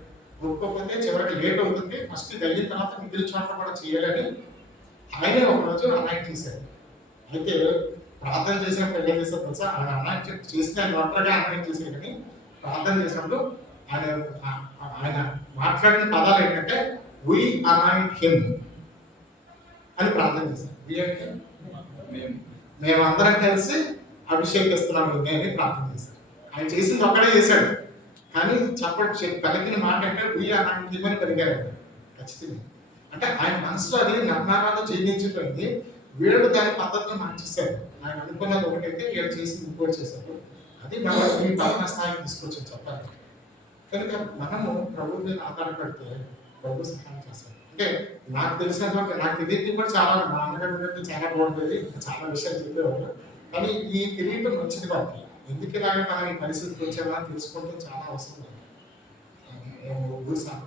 ఒప్పుకోకపోతే చివరికి లేట్ అవుతుంది, ఫస్ట్ ఇది అయిన తర్వాత మిగిలిన చోట్ల కూడా చేయాలని ఆయనే ఒకరోజు అలైన్ చేశారు. అయితే ప్రార్థన చేసినప్పుడు ఏం చేశారు తెలుసా, ఆయన అలైన్ చేసిన ఒంటరిగా అలైన్ చేశారు. కానీ ప్రార్థన చేసినప్పుడు ఆయన మాట్లాడిన పదాలు ఏంటంటే వి అలైన్ హిమ్ అని ప్రార్థన చేశారు. మేమందరం కలిసి అభిషేకిస్తున్నాము అని ప్రార్థన చేశారు. ఆయన చేసింది ఒక్కడే చేశాడు, కానీ పలికిన మాట అంటే వి అలైన్ హిమ్ అని పలికారు ఖచ్చితంగా. అంటే ఆయన మనసులో అది నగ్నారాలో జీర్ణించిపోయింది. వీళ్ళు దాని పద్ధతిని మార్చేశారు. ఆయన అనుకున్నది ఒకటైతే వీళ్ళు చేసింది ఇంకోటి చేశారు. అది మనం ఈ భావన స్థాయికి తీసుకొచ్చి చెప్పాలి. కనుక మనము ప్రభు మీద ఆధారపడితే ప్రభు సహాయం చేస్తాడు. అంటే నాకు తెలిసినంత నాకు ఇది కూడా చాలా మా అన్నగారి చాలా బాగుంటుంది, చాలా విషయాలు చెప్పేవాళ్ళు. కానీ ఈ కిరీటం మంచిది వారికి ఎందుకు ఇలాగే మనం ఈ పరిస్థితికి వచ్చేలా తెలుసుకుంటే చాలా అవసరం.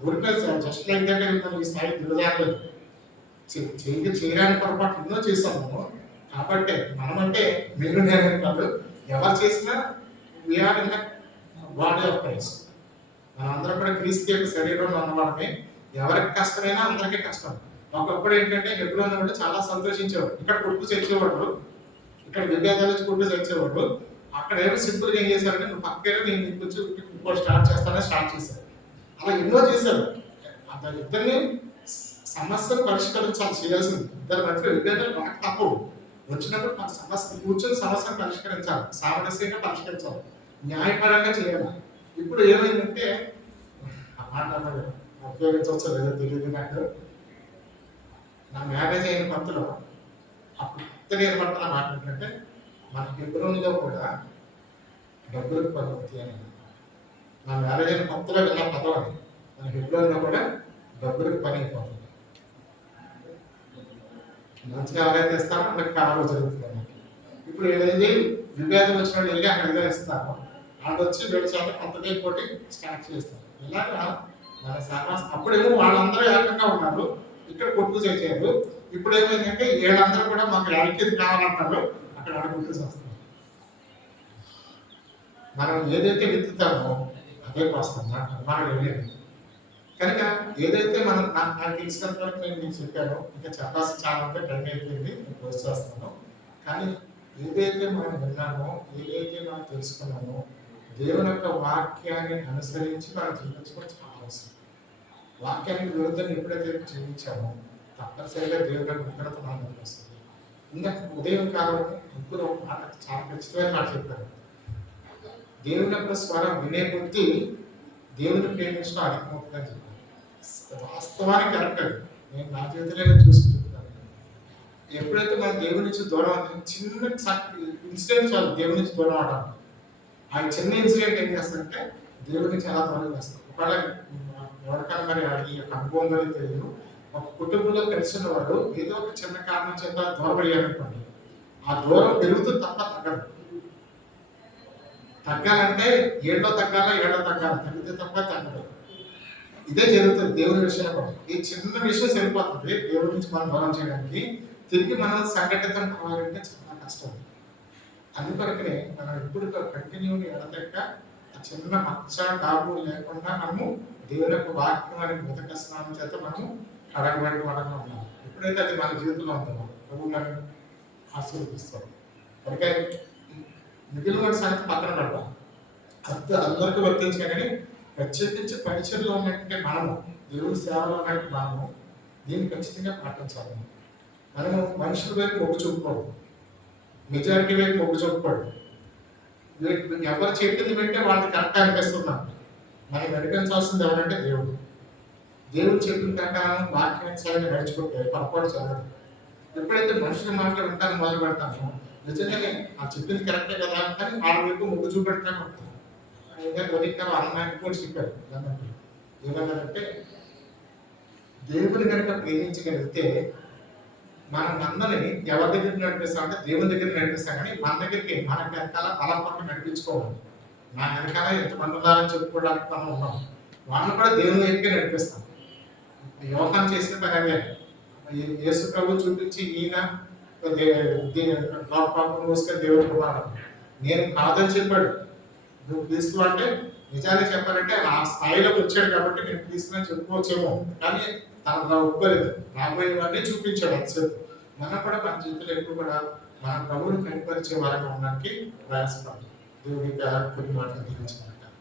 ఊరికే జస్ట్ లైక్ దట్ మనం ఈ స్థాయి దిగజారలేదు. చేయడానికి పొరపాటు ఎన్నో చేస్తాము. కాబట్టి మనమంటే మీరు నేను కాదు, ఎవరు చేసినా we are in the body of Christ. మనందరం కూడా క్రీస్తు యొక్క శరీరంలో ఉన్నవాళ్ళమే. ఎవరికి కష్టమైనా అందరికీ కష్టం. ఒకప్పుడు ఏంటంటే హెబ్రోన్ వాళ్ళు చాలా సంతోషించేవాడు. ఇక్కడ కొట్టు తెచ్చేవాడు, ఇక్కడ విభేదాలు కొట్టు తెచ్చేవాడు. అక్కడ ఏమో సింపుల్గా ఏం చేశారంటే నువ్వు పక్కన నేను ఇంకొంచెం ఇంకో స్టార్ట్ చేశారు. అలా ఎన్నో చేశారు. ఇద్దరిని సమస్యను పరిష్కరించాలి, చేయాల్సింది. ఇద్దరి మధ్య విభేదాలు బాగా తప్పవు. వచ్చినప్పుడు మన సమస్య కూర్చొని సమస్యను పరిష్కరించాలి, సామరస్యంగా పరిష్కరించాలి, న్యాయపరంగా చేయాలి. ఇప్పుడు ఏమైందంటే ఆ మాట ఉపయోగించవచ్చో లేదో తెలియదు నాకు. నా మ్యారేజ్ అయిన కొత్తలో అప్పుడు కొత్తగా ఏర్పడుతున్న మాట ఏంటంటే మన హెబ్రోన్లో కూడా డబ్బులకు పద్ధతి అని. నా మ్యారేజ్ అయిన కొత్తలో విన్న పదం అది. మన హెబ్రోన్లో కూడా డబ్బులకు పని అయిపోతుంది. మంచిగా ఎవరైతే ఇస్తారో మనకి కాలంలో జరుగుతుంది. ఇప్పుడు ఏదైతే విభేదం వచ్చిన వాళ్ళు వెళ్ళి అక్కడ ఏదో ఇస్తారో వాళ్ళు వచ్చి వీళ్ళ చేత కొంతగా పోటీ స్టార్ట్ చేస్తారు. ఇలాగా మన సమాజం అప్పుడేమో వాళ్ళందరూ ఏకంగా ఉన్నారు, ఇక్కడ కొట్టు చేశారు. ఇప్పుడు ఏమైందంటే వీళ్ళందరూ కూడా మాకు ఐక్యత కావాలంటారు, అక్కడ అడుగుతూ వస్తారు. మనం ఏదైతే విత్తుతామో అదే వస్తాం, మనం వెళ్ళేది. కనుక ఏదైతే మనం నాకు తెలిసినంత వరకు నేను మీకు చెప్పాను, ఇంకా చెప్పాల్సి చాలా ఉంటే టైం అయిపోయింది, నేను పోస్ట్ చేస్తాను. కానీ ఏదైతే మనం విన్నామో, ఏదైతే మనం తెలుసుకున్నామో, దేవుని యొక్క వాక్యాన్ని అనుసరించి మనం జీవించుకోవడం చాలా అవసరం. వాక్యానికి విరుద్ధంగా ఎప్పుడైతే జీవించామో తప్పనిసరిగా దేవుని ఉగ్రత మనకు వస్తుంది. ఇంకా ఉదయం కాలం ఇప్పుడు మాట చాలా ఖచ్చితమైన మాట చెప్పారు. దేవుని యొక్క స్వరం వినే కొద్దీ దేవుని ప్రేమించడం అధికమవుతుందని చెప్పారు. వాస్తవానికి కరెక్ట్ అది. నేను నా జీవితంలో చూసి చెప్తాను. ఎప్పుడైతే మనం దేవుడి నుంచి దూరం అవుతుంది, చిన్న ఇన్సిడెంట్ చాలు దేవుడి నుంచి దూరం అవడానికి. ఆ చిన్న ఇన్సిడెంట్ ఏం చేస్తారంటే దేవుడిని చాలా దూరం చేస్తాం. ఒకవేళ ఎవరికైనా మరి ఈ యొక్క అనుభవం అనేది తెలియదు, ఒక కుటుంబంలో కలిసి ఉన్నవాడు ఏదో ఒక చిన్న కారణం చేత దూరపడేయాలనుకోండి, ఆ దూరం పెరుగుతూ తప్ప తగ్గదు. తగ్గాలంటే ఏడో తగ్గాల, తగ్గితే తప్ప తగ్గదు. ఇదే జరుగుతుంది దేవుని విషయంలో కూడా. ఈ చిన్న విషయం సరిపోతుంది దేవుడి నుంచి మనం దూరం చేయడానికి. తిరిగి మనం సంఘటితం కావాలంటే చాలా కష్టం. అందుకొరకనే మనం ఎప్పుడు కంటిన్యూని ఎడతెక్క ఆ చిన్న మచ్చ డాబు లేకుండా మనము దేవుని యొక్క వాక్యం అనే మొదటి స్నానం చేత మనము కడగబడి వాడగా ఉన్నాం. ఎప్పుడైతే అది మన జీవితంలో ఉంటుందో ప్రభు మనం ఆశీర్వదిస్తాం. కనుక మిగిలిన సంగతి పక్కన పడతాం, అందరికీ వర్తించా. కానీ ప్రత్యేకించి పరిచయలో ఉన్నట్టే మనము, దేవుడి సేవలో ఉన్నట్టు మనము దీన్ని ఖచ్చితంగా పాటించాలి. మనము మనుషుల వైపు మొగ్గు చూపుకోవద్దు, మెజారిటీ వైపు మొగ్గు చూపుకోవద్దు. ఎవరు చెప్పింది వింటే వాళ్ళకి కరెక్ట్ అనిపిస్తున్నాం. మనం నడిపించాల్సింది ఎవరంటే దేవుడు. దేవుడు చెప్పిన ప్రకారం వాక్యాన్ని నడుచుకుంటే పొరపాటు చదవదు. ఎప్పుడైతే మనుషుల మాటలు వింటాను మొదలు పెడతామో నిజంగానే ఆ చెప్పింది కరెక్టే కదా కానీ వాళ్ళ వైపు మొగ్గు చూపెట్టడం ఉంటుంది. ఉదయకాలం అన్నమానికి కూడా చెప్పారు ఏమన్నారంటే, దేవుని కనుక ప్రేమించగలిగితే మనం మందని ఎవరి దగ్గర నడిపిస్తాం అంటే దేవుని దగ్గర నడిపిస్తాం. కానీ మన దగ్గరికి మన వెనకాల బలపక్క నడిపించుకోవాలి. నా వెనకాల ఎంతమంది ఉన్నారని చెప్పుకోవడానికి మనం ఉన్నాం, వాళ్ళని కూడా దేవుని దగ్గరికి నడిపిస్తాం. యోహాను చేసిన పని అదే. యేసు ప్రభు చూపించి ఈయన పాపం మోసుకొని దేవుడు కుమారుడు నేను కాదని చెప్పాడు. నువ్వు క్రీస్తు అంటే నిజాన్ని చెప్పాలంటే ఆ స్థాయిలోకి వచ్చాడు కాబట్టి నేను క్రీస్తు అని చెప్పుకోవచ్చేమో, కానీ తనకు ఒప్పుకోలేదు. రాబోయేవన్నీ చూపించాడు అంతసేపు. మనం కూడా మన జీవితంలో ఎప్పుడు కూడా మన ప్రభువుని కనిపరిచే వారంగా ఉండడానికి ప్రయాసపడాలి. దేవుడికి కొన్ని మాటలు దీవించమంటారు.